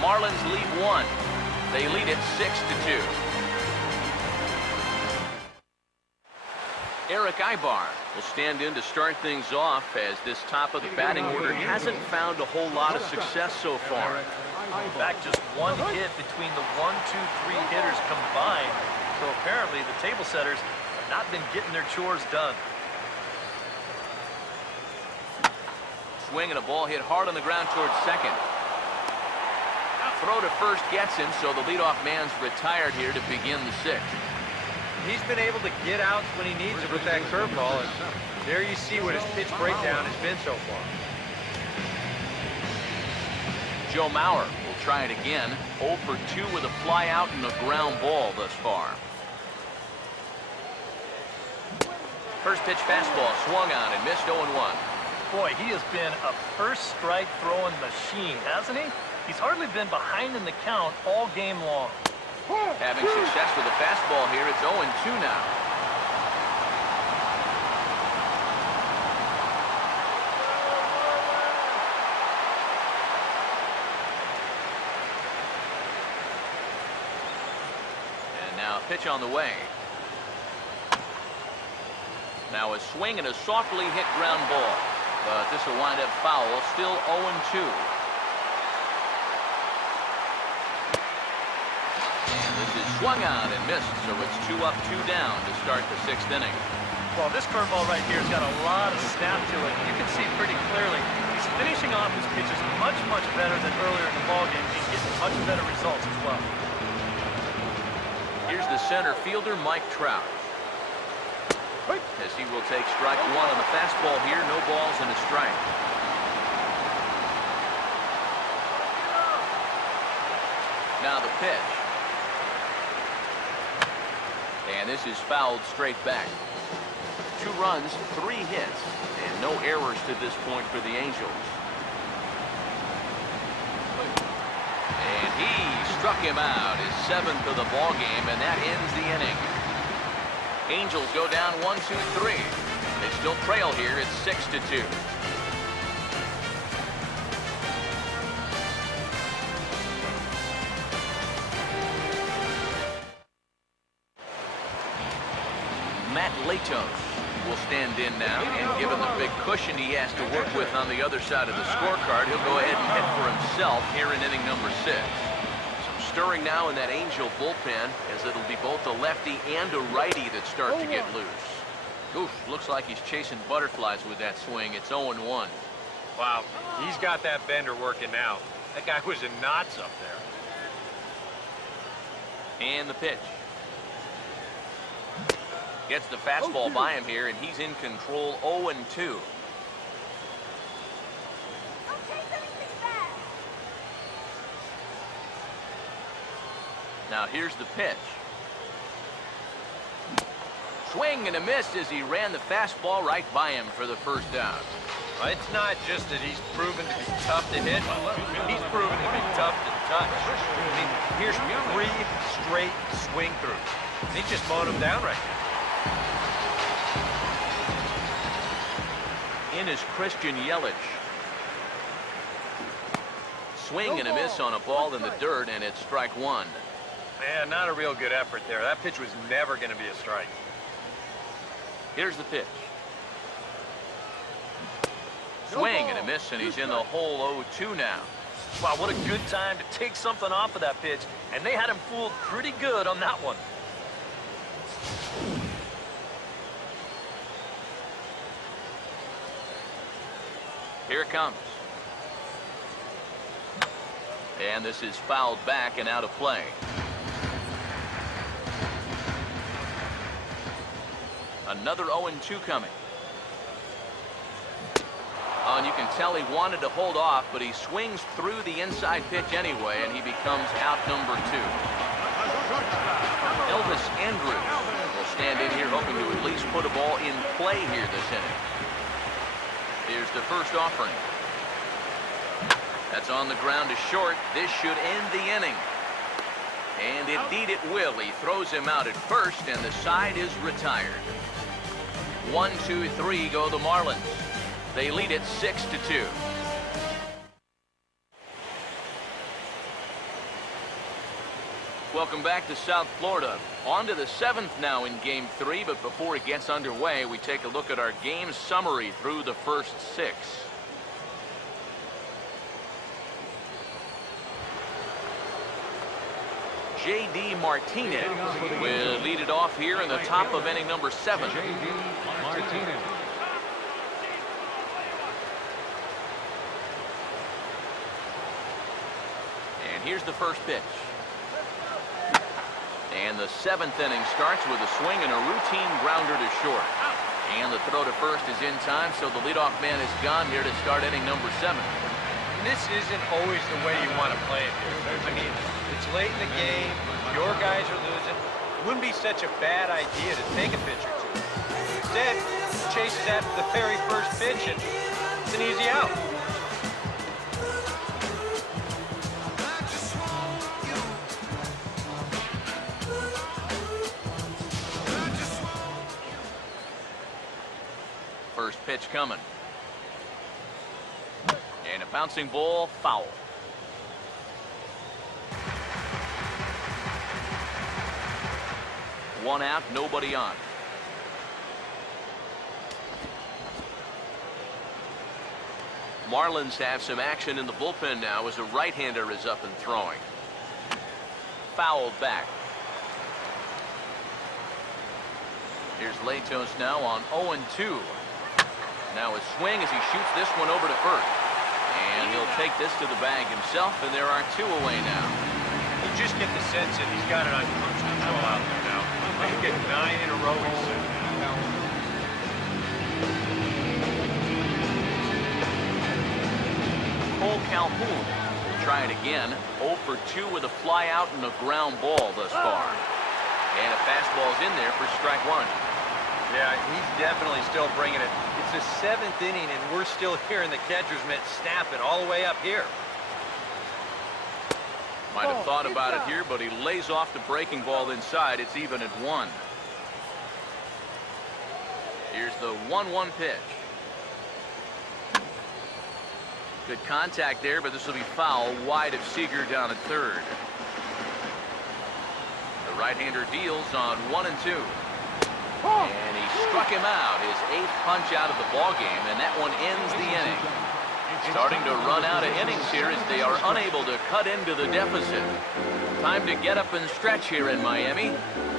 Marlins lead 1. They lead it 6-2. Eric Ibar will stand in to start things off as this top of the batting order hasn't found a whole lot of success so far. In fact, just 1 hit between the 1, 2, 3 hitters combined. So apparently the table setters have not been getting their chores done. Swing and a ball hit hard on the ground towards second. Throw to first gets him, so the leadoff man's retired here to begin the 6th. He's been able to get out when he needs it with that curveball, and there you see what his pitch breakdown has been so far. Joe Mauer will try it again. 0 for 2 with a fly out and a ground ball thus far. First pitch fastball swung on and missed 0-1. Boy, he has been a first strike throwing machine, hasn't he? He's hardly been behind in the count all game long. Having success with the fastball here, it's 0-2 now. And now a pitch on the way. Now a swing and a softly hit ground ball. But this will wind up foul, still 0-2. Swung on and missed, so it's 2 up, 2 down to start the 6th inning. Well, this curveball right here has got a lot of snap to it. You can see pretty clearly he's finishing off his pitches much, much better than earlier in the ballgame. He's getting much better results as well. Here's the center fielder, Mike Trout. As he will take strike 1 on the fastball here, no balls and a strike. Now the pitch. And this is fouled straight back. 2 runs, 3 hits, and no errors to this point for the Angels. And he struck him out, his 7th of the ball game, and that ends the inning. Angels go down 1-2-3. They still trail here. It's 6-2. Matt Latos will stand in now, and given the big cushion he has to work with on the other side of the scorecard, he'll go ahead and head for himself here in inning number 6. Some stirring now in that Angel bullpen, as it'll be both a lefty and a righty that start to get loose. Oof, looks like he's chasing butterflies with that swing. It's 0-1. Wow, he's got that bender working now. That guy was in knots up there. And the pitch. Gets the fastball by him here, and he's in control. 0-2. Now here's the pitch. Swing and a miss as he ran the fastball right by him for the first out. It's not just that he's proven to be tough to hit. He's proven to be tough to touch. I mean, here's 3 straight swing throughs. And he just mowed him down right now. In is Christian Yelich. Swing and a miss on a ball in the dirt, and it's strike 1. Man, not a real good effort there. That pitch was never going to be a strike. Here's the pitch. Swing and a miss, and he's in the hole. 0-2 now. Wow, what a good time to take something off of that pitch, and they had him fooled pretty good on that one. Here it comes. And this is fouled back and out of play. Another 0-2 coming. Oh, and you can tell he wanted to hold off, but he swings through the inside pitch anyway, and he becomes out number 2. Elvis Andrus will stand in here hoping to at least put a ball in play here this inning. Here's the first offering. That's on the ground to short. This should end the inning. And indeed it will. He throws him out at first, and the side is retired. 1, 2, 3 go the Marlins. They lead it 6-2. Welcome back to South Florida. On to the 7th now in Game 3, but before it gets underway, we take a look at our game summary through the first 6. J.D. Martinez will lead it off here in the top of inning number 7. J.D. Martinez. And here's the first pitch. And the 7th inning starts with a swing and a routine grounder to short. And the throw to first is in time, so the leadoff man is gone here to start inning number 7. This isn't always the way you want to play it here. I mean, it's late in the game. Your guys are losing. It wouldn't be such a bad idea to take a pitch or two. Instead, chases after the very first pitch, and it's an easy out. First pitch coming. And a bouncing ball, foul. One out, nobody on. Marlins have some action in the bullpen now as a right-hander is up and throwing. Fouled back. Here's Latos now on 0-2. Now a swing as he shoots this one over to first. And he'll take this to the bag himself, and there are 2 away now. You just get the sense that he's got it on cruise control out there now. I can get 9 in a row, he said. Cole Calhoun will try it again. 0 for 2 with a fly out and a ground ball thus far. And a fastball's in there for strike 1. Yeah, he's definitely still bringing it. It's the 7th inning, and we're still hearing the catcher's mitt snapping all the way up here. Might have thought about it here, but he lays off the breaking ball inside. It's even at 1. Here's the 1-1 pitch. Good contact there, but this will be foul wide of Seager down at third. The right-hander deals on 1-2. And he struck him out, his 8th punch out of the ballgame, and that one ends the inning. Starting to run out of innings here as they are unable to cut into the deficit. Time to get up and stretch here in Miami.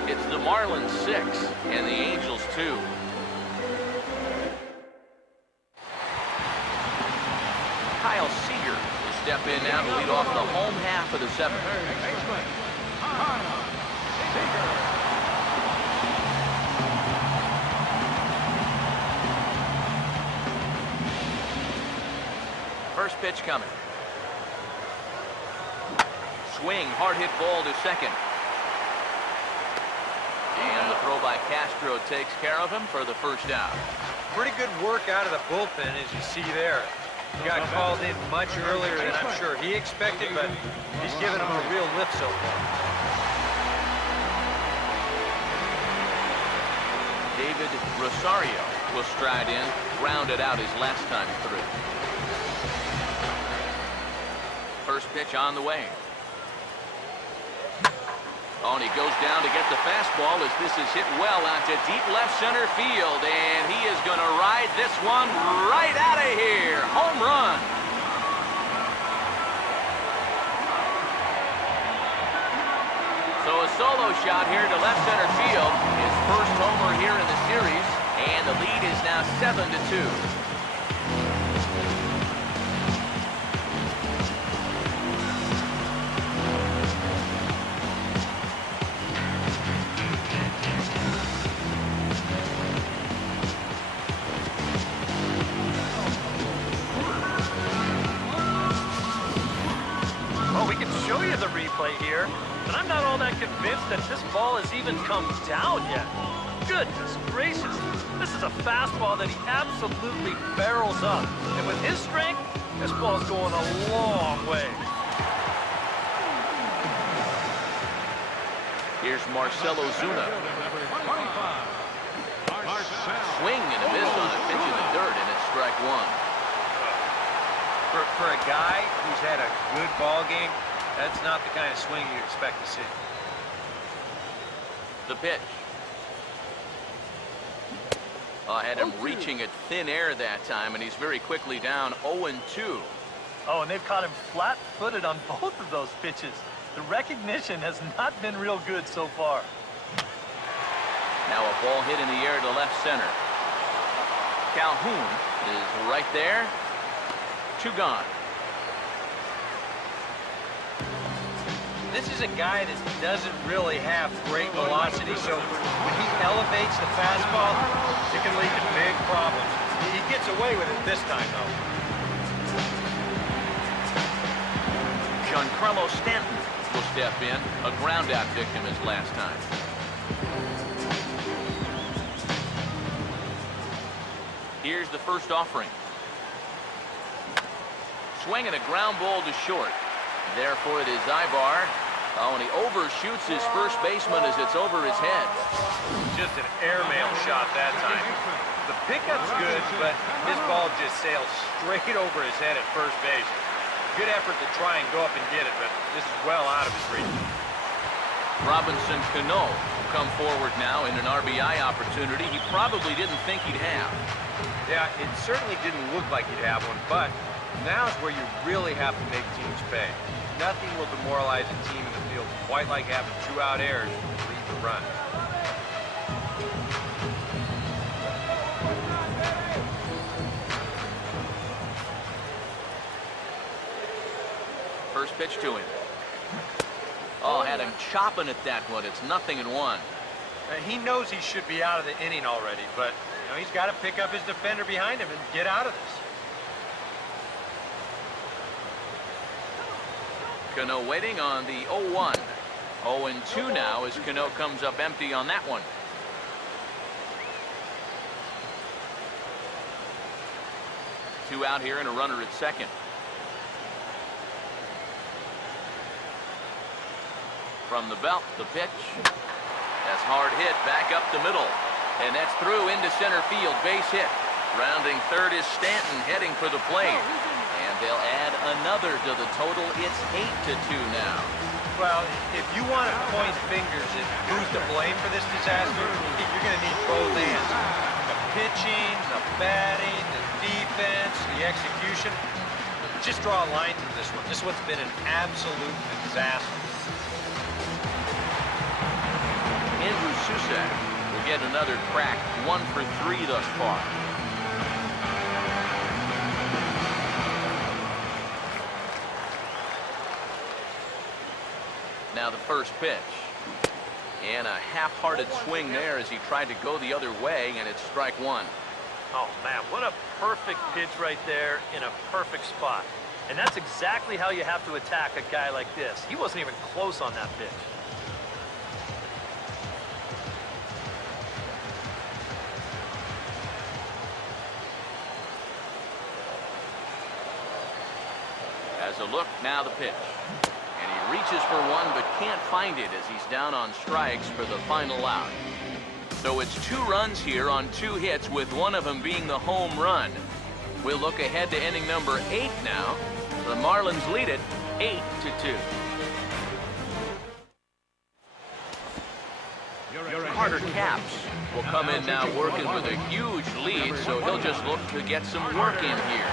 It's the Marlins 6 and the Angels 2. Kyle Seager will step in now to lead off the home half of the 7th. First pitch coming. Swing, hard hit ball to second. And the throw by Castro takes care of him for the first out. Pretty good work out of the bullpen, as you see there. He got called in much earlier than I'm sure he expected, but he's given him a real lift so far. David Rosario will stride in, grounded out his last time through. First pitch on the way. Oh, and he goes down to get the fastball as this is hit well out to deep left center field, and he is going to ride this one right out of here. Home run. So a solo shot here to left center field. His first homer here in the series, and the lead is now 7-2. Well, we can show you the replay here, but I'm not all that convinced that this ball has even come down yet. Goodness gracious, this is a fastball that he absolutely barrels up. And with his strength, this ball's going a long way. Here's Marcelo Zuna. Swing and a miss on a pitch in the dirt, and it's strike one. For a guy who's had a good ball game, that's not the kind of swing you expect to see. The pitch. Had him reaching at thin air that time, and he's very quickly down 0-2. Oh, and they've caught him flat-footed on both of those pitches. The recognition has not been real good so far. Now a ball hit in the air to left center. Calhoun is right there. 2 gone. This is a guy that doesn't really have great velocity, so when he elevates the fastball, it can lead to big problems. He gets away with it this time, though. Giancarlo Stanton will step in. A ground-out victim his last time. Here's the first offering. Swing and a ground ball to short. Therefore, it is Ibar. Oh, and he overshoots his first baseman as it's over his head. Just an airmail shot that time. The pickup's good, but his ball just sails straight over his head at first base. Good effort to try and go up and get it, but this is well out of his reach. Robinson Cano will come forward now in an RBI opportunity he probably didn't think he'd have. Yeah, it certainly didn't look like he'd have one, but now's where you really have to make teams pay. Nothing will demoralize a team in the field quite like having 2 out errors to lead the run. First pitch to him. Oh, had him chopping at that one. It's 0-1. He knows he should be out of the inning already, but you know, he's got to pick up his defender behind him and get out of this. Cano waiting on the 0-1. 0-2 now as Cano comes up empty on that one. Two out here and a runner at second. From the belt, the pitch. That's hard hit back up the middle. And that's through into center field. Base hit. Rounding third is Stanton heading for the plate. And they'll add another to the total. It's 8-2 now. Well, if you want to point fingers at who's to blame for this disaster, you're going to need both hands. The pitching, the batting, the defense, the execution. Just draw a line through this one. This one's been an absolute disaster. Andrew Susak will get another crack. 1 for 3 thus far. Now the first pitch. And a half-hearted swing there as he tried to go the other way, and it's strike one. Oh, man, what a perfect pitch right there in a perfect spot. And that's exactly how you have to attack a guy like this. He wasn't even close on that pitch. As a look, now the pitch. And he reaches for one but can't find it as he's down on strikes for the final out. So it's 2 runs here on 2 hits, with one of them being the home run. We'll look ahead to inning number 8 now. The Marlins lead it 8-2. Carter Capps will come in now working with a huge lead, so he'll just look to get some work in here.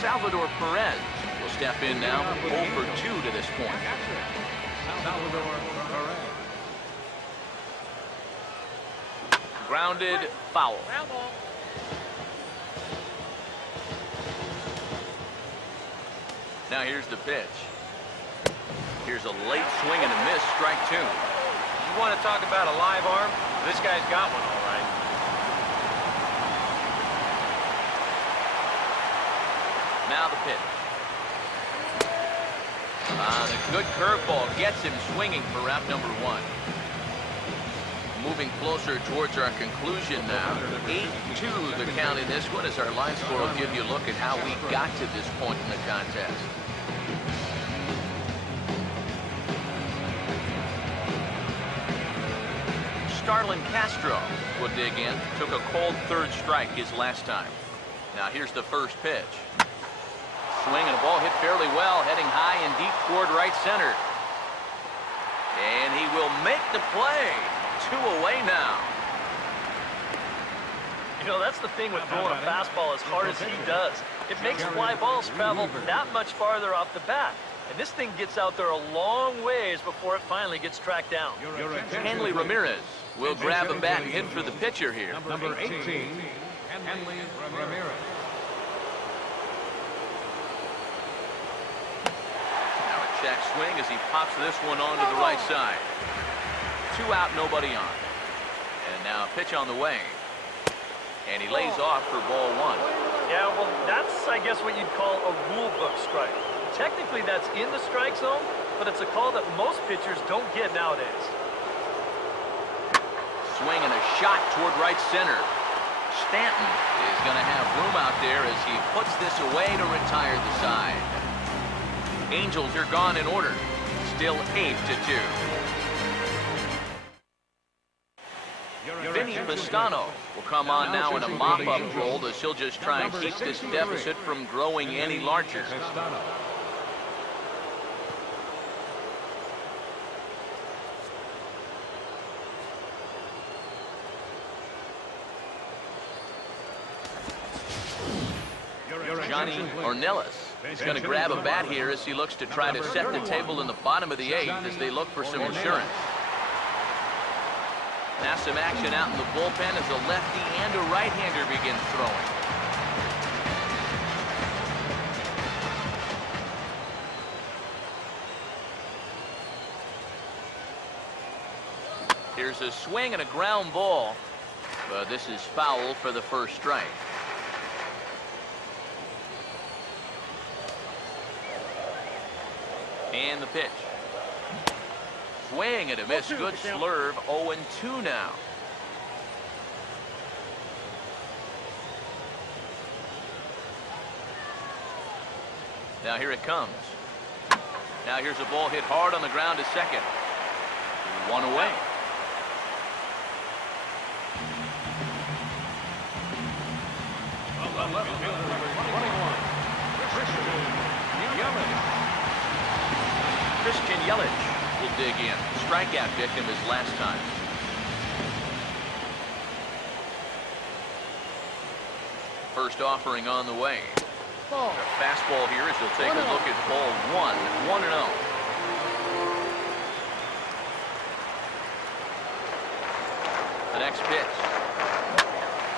Salvador Perez will step in now, 0 for 2 to this point. Salvador Perez. Grounded, foul. Now here's the pitch. here's a late swing and a miss, strike two. You want to talk about a live arm? This guy's got one, all right. Now the pitch. The good curveball gets him swinging for out number one. Moving closer towards our conclusion now. 8-2 the count in this one, as our line score will give you a look at how we got to this point in the contest. Starlin Castro will dig in. Took a cold third strike his last time. Now here's the first pitch. Swing and a ball hit fairly well, heading high and deep toward right center. And he will make the play. 2 away now. You know, that's the thing with throwing a fastball as hard as he does. It makes fly balls travel that much farther off the bat. And this thing gets out there a long ways before it finally gets tracked down. Hanley Ramirez will grab a bat and hit for the pitcher here. Number 18, Hanley Ramirez. Check swing as he pops this one onto the right side. 2 out, nobody on. And now a pitch on the way. And he lays off for ball 1. Yeah, well, that's, I guess, what you'd call a rule book strike. Technically, that's in the strike zone, but it's a call that most pitchers don't get nowadays. Swing and a shot toward right center. Stanton is going to have room out there as he puts this away to retire the side. Angels are gone in order. Still 8-2. Vinny Pistano will come on now in a mop-up role as he'll just try and keep this deficit from growing any larger. Johnny Ornelas is going to grab a bat here as he looks to try to set the table in the bottom of the 8th as they look for some insurance. Now some action out in the bullpen as a lefty and a right-hander begin throwing. Here's a swing and a ground ball, but this is foul for the first strike. And the pitch. Swing and a miss. Good slurve. 0-2 now. Now here it comes. Now here's a ball hit hard on the ground to second. 1 away. Christian Yelich will dig in. Strikeout victim his last time. First offering on the way. A fastball here as he'll take a look at ball 1. 1-0. The next pitch.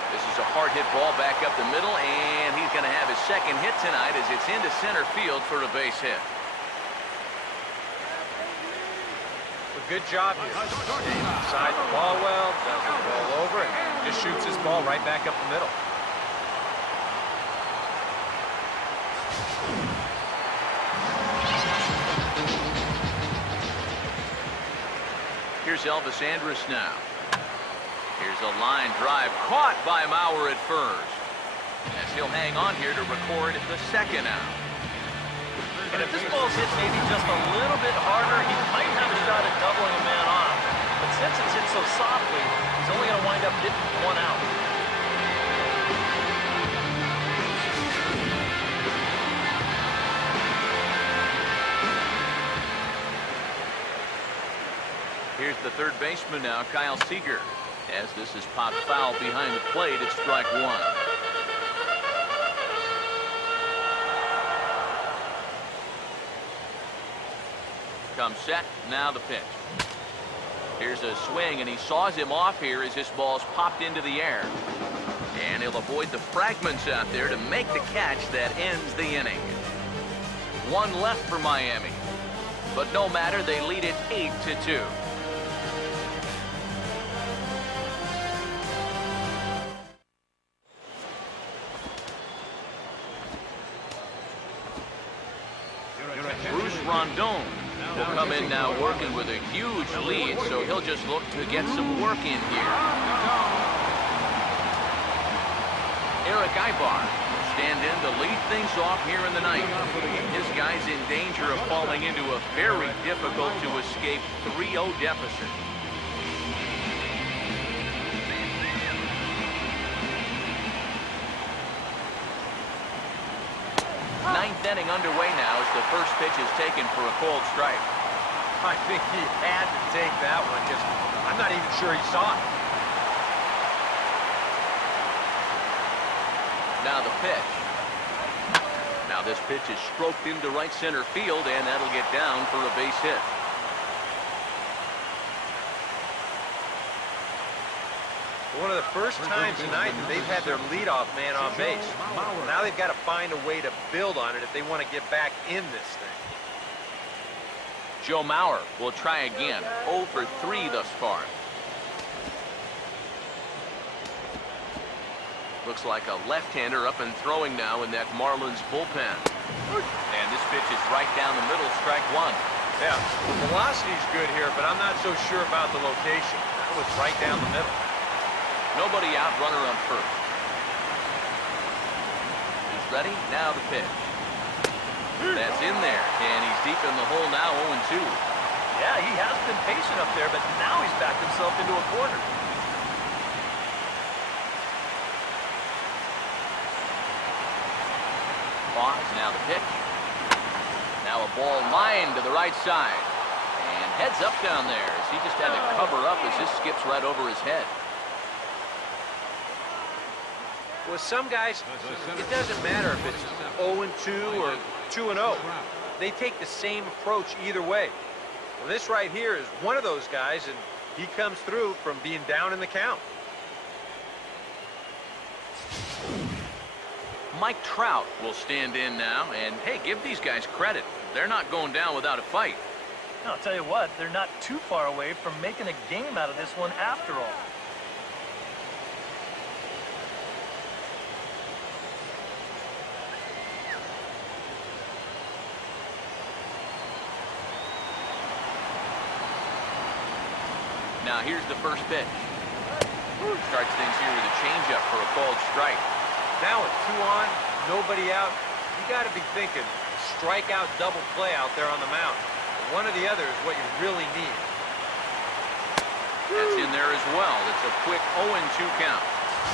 This is a hard hit ball back up the middle, and he's going to have his second hit tonight as it's into center field for a base hit. Good job here. Side the ball well, doesn't roll over, and just shoots his ball right back up the middle. Here's Elvis Andrus now. Here's a line drive caught by Mauer at first, as he'll hang on here to record the second out. And if this ball's hit maybe just a little bit harder, he might have a shot at doubling a man off. But since it's hit so softly, he's only going to wind up getting 1 out. Here's the third baseman now, Kyle Seager. As this is popped foul behind the plate, it's strike 1. Comes set, now the pitch. Here's a swing, and he saws him off here as this ball's popped into the air. And he'll avoid the fragments out there to make the catch that ends the inning. 1 left for Miami. But no matter, they lead it 8-2. Bruce Rondon will come in now working with a huge lead, so he'll just look to get some work in here. Eric Ibar will stand in to lead things off here in the ninth. His guy's in danger of falling into a very difficult to escape 3-0 deficit. Ninth inning underway now as the first pitch is taken for a cold strike. I think he had to take that one because I'm not even sure he saw it. Now the pitch. Now this pitch is stroked into right center field, and that'll get down for a base hit. One of the first times tonight that they've had their leadoff man on base. Now they've got to find a way to build on it if they want to get back in this thing. Joe Mauer will try again. 0 for 3 thus far. Looks like a left-hander up and throwing now in that Marlins bullpen. And this pitch is right down the middle, strike one. Yeah, the velocity's good here, but I'm not so sure about the location. That was right down the middle. Nobody out, runner on first. He's ready, now the pitch. That's in there, and he's deep in the hole now, 0-2. Yeah, he has been patient up there, but now he's backed himself into a corner. Pause, now the pitch. Now a ball lined to the right side. And heads up down there as he just had to cover up as this skips right over his head. With some guys, it doesn't matter if it's 0-2 or 2-0. They take the same approach either way. Well, this right here is one of those guys, and he comes through from being down in the count. Mike Trout will stand in now, and hey, give these guys credit. They're not going down without a fight. I'll tell you what, they're not too far away from making a game out of this one after all. Now here's the first pitch. Starts things here with a changeup for a called strike. Now with 2 on, nobody out, you got to be thinking strikeout double play out there on the mound. One or the other is what you really need. That's in there as well. It's a quick 0-2 count.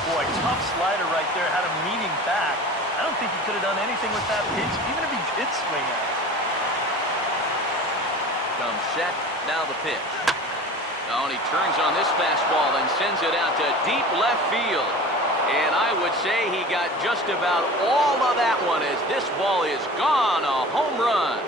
Boy, tough slider right there. Had him leaning back. I don't think he could have done anything with that pitch, even if he did swing at it. Comes set. Now the pitch. Oh, and he turns on this fastball and sends it out to deep left field. And I would say he got just about all of that one as this ball is gone. A home run.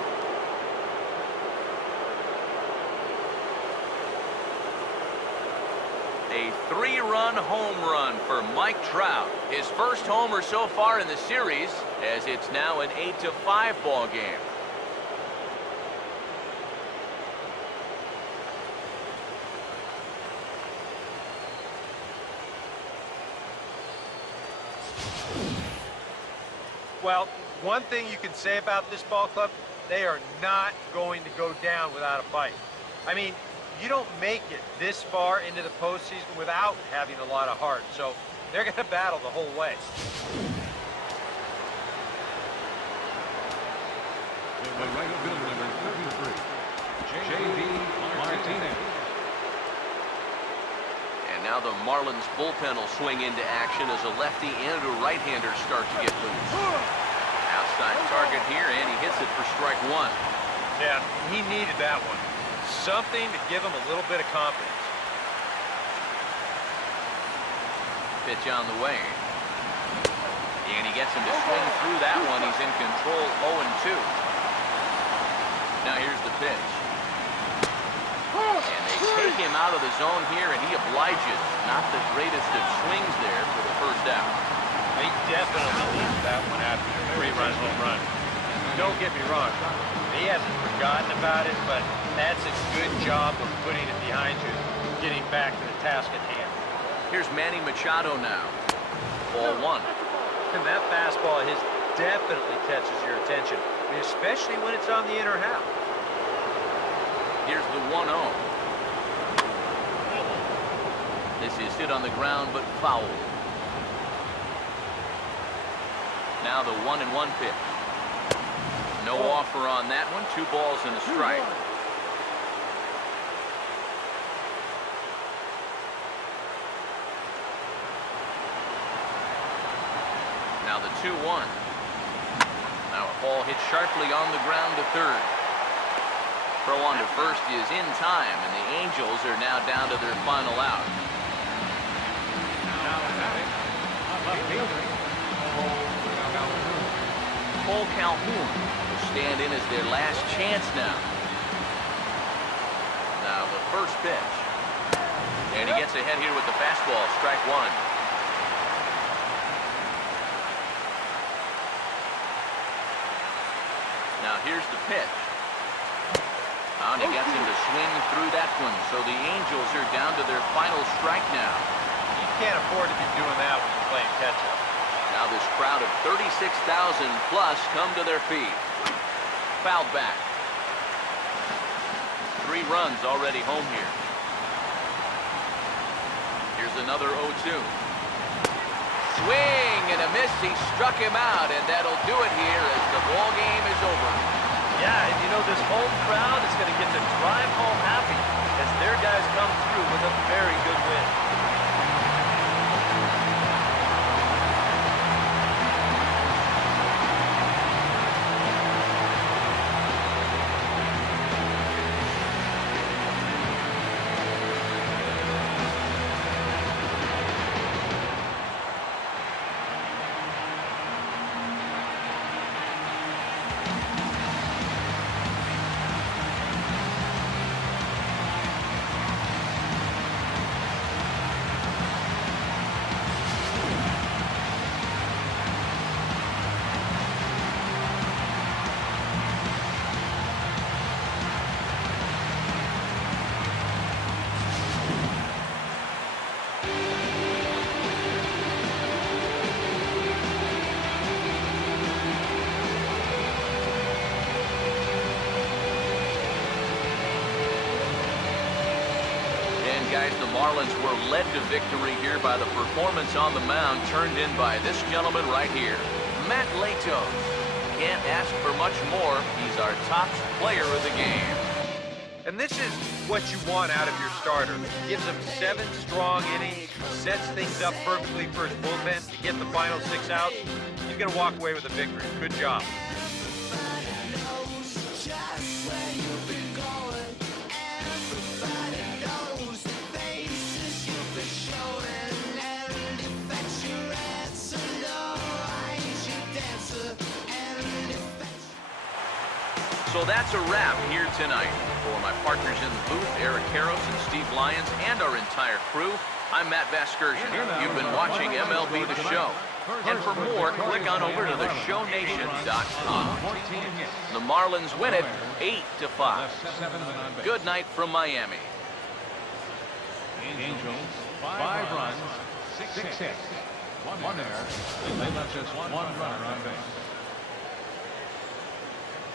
A 3-run home run for Mike Trout. His first homer so far in the series, as it's now an 8-5 ball game. Well, one thing you can say about this ball club, they are not going to go down without a fight. I mean, you don't make it this far into the postseason without having a lot of heart, so they're going to battle the whole way. The right fielder, number 33, J.D. Martinez. And now the Marlins bullpen will swing into action as a lefty and a right-hander start to get loose. Outside target here, and he hits it for strike one. Yeah, he needed that one. Something to give him a little bit of confidence. Pitch on the way. And he gets him to swing through that one. He's in control, 0-2. Now here's the pitch. And they take him out of the zone here, and he obliges. Not the greatest of swings there for the first out. They definitely needed that one after the 3-run home run. Don't get me wrong. He hasn't forgotten about it, but that's a good job of putting it behind you, getting back to the task at hand. Here's Manny Machado now. Ball one. And that fastball of his definitely catches your attention, especially when it's on the inner half. Here's the 1-0. This is hit on the ground, but foul. Now the 1-1 pitch. No offer on that one. 2 balls and a strike. Now the 2-1. Now a ball hit sharply on the ground to third. Throw on to first is in time, and the Angels are now down to their final out. Cole Calhoun will stand in as their last chance now. Now the first pitch. And he gets ahead here with the fastball, strike one. Now here's the pitch. And he gets him to swing through that one, so the Angels are down to their final strike now. You can't afford to be doing that when you're playing catch-up. Now this crowd of 36,000 plus come to their feet. Fouled back. 3 runs already home here. Here's another 0-2. Swing and a miss. He struck him out, and that'll do it here as the ball game is over. Yeah, and you know, this home crowd is going to get to drive home happy as their guys come through with a very good win. Guys, the Marlins were led to victory here by the performance on the mound turned in by this gentleman right here, Matt Latos. Can't ask for much more. He's our top player of the game. And this is what you want out of your starter. Gives him 7 strong innings, sets things up perfectly for his bullpen to get the final 6 outs. He's going to walk away with a victory. Good job. So that's a wrap here tonight. For my partners in the booth, Eric Karros and Steve Lyons, and our entire crew, I'm Matt Vasgersian. You've been watching MLB The Show. And for more, click on over to theshownation.com. The Marlins win it 8-5. Good night from Miami. Angels, 5 runs, 6 hits, 1 error. They left just 1 runner on base.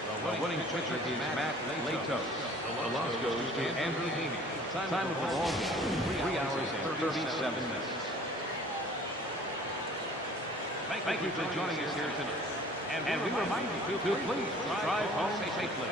The winning pitcher is Matt Latos. The loss goes to Andrew Heaney. Time of the ball game, 3 hours and 37 minutes. Thank you for joining us here tonight. And we remind you to please drive home safely.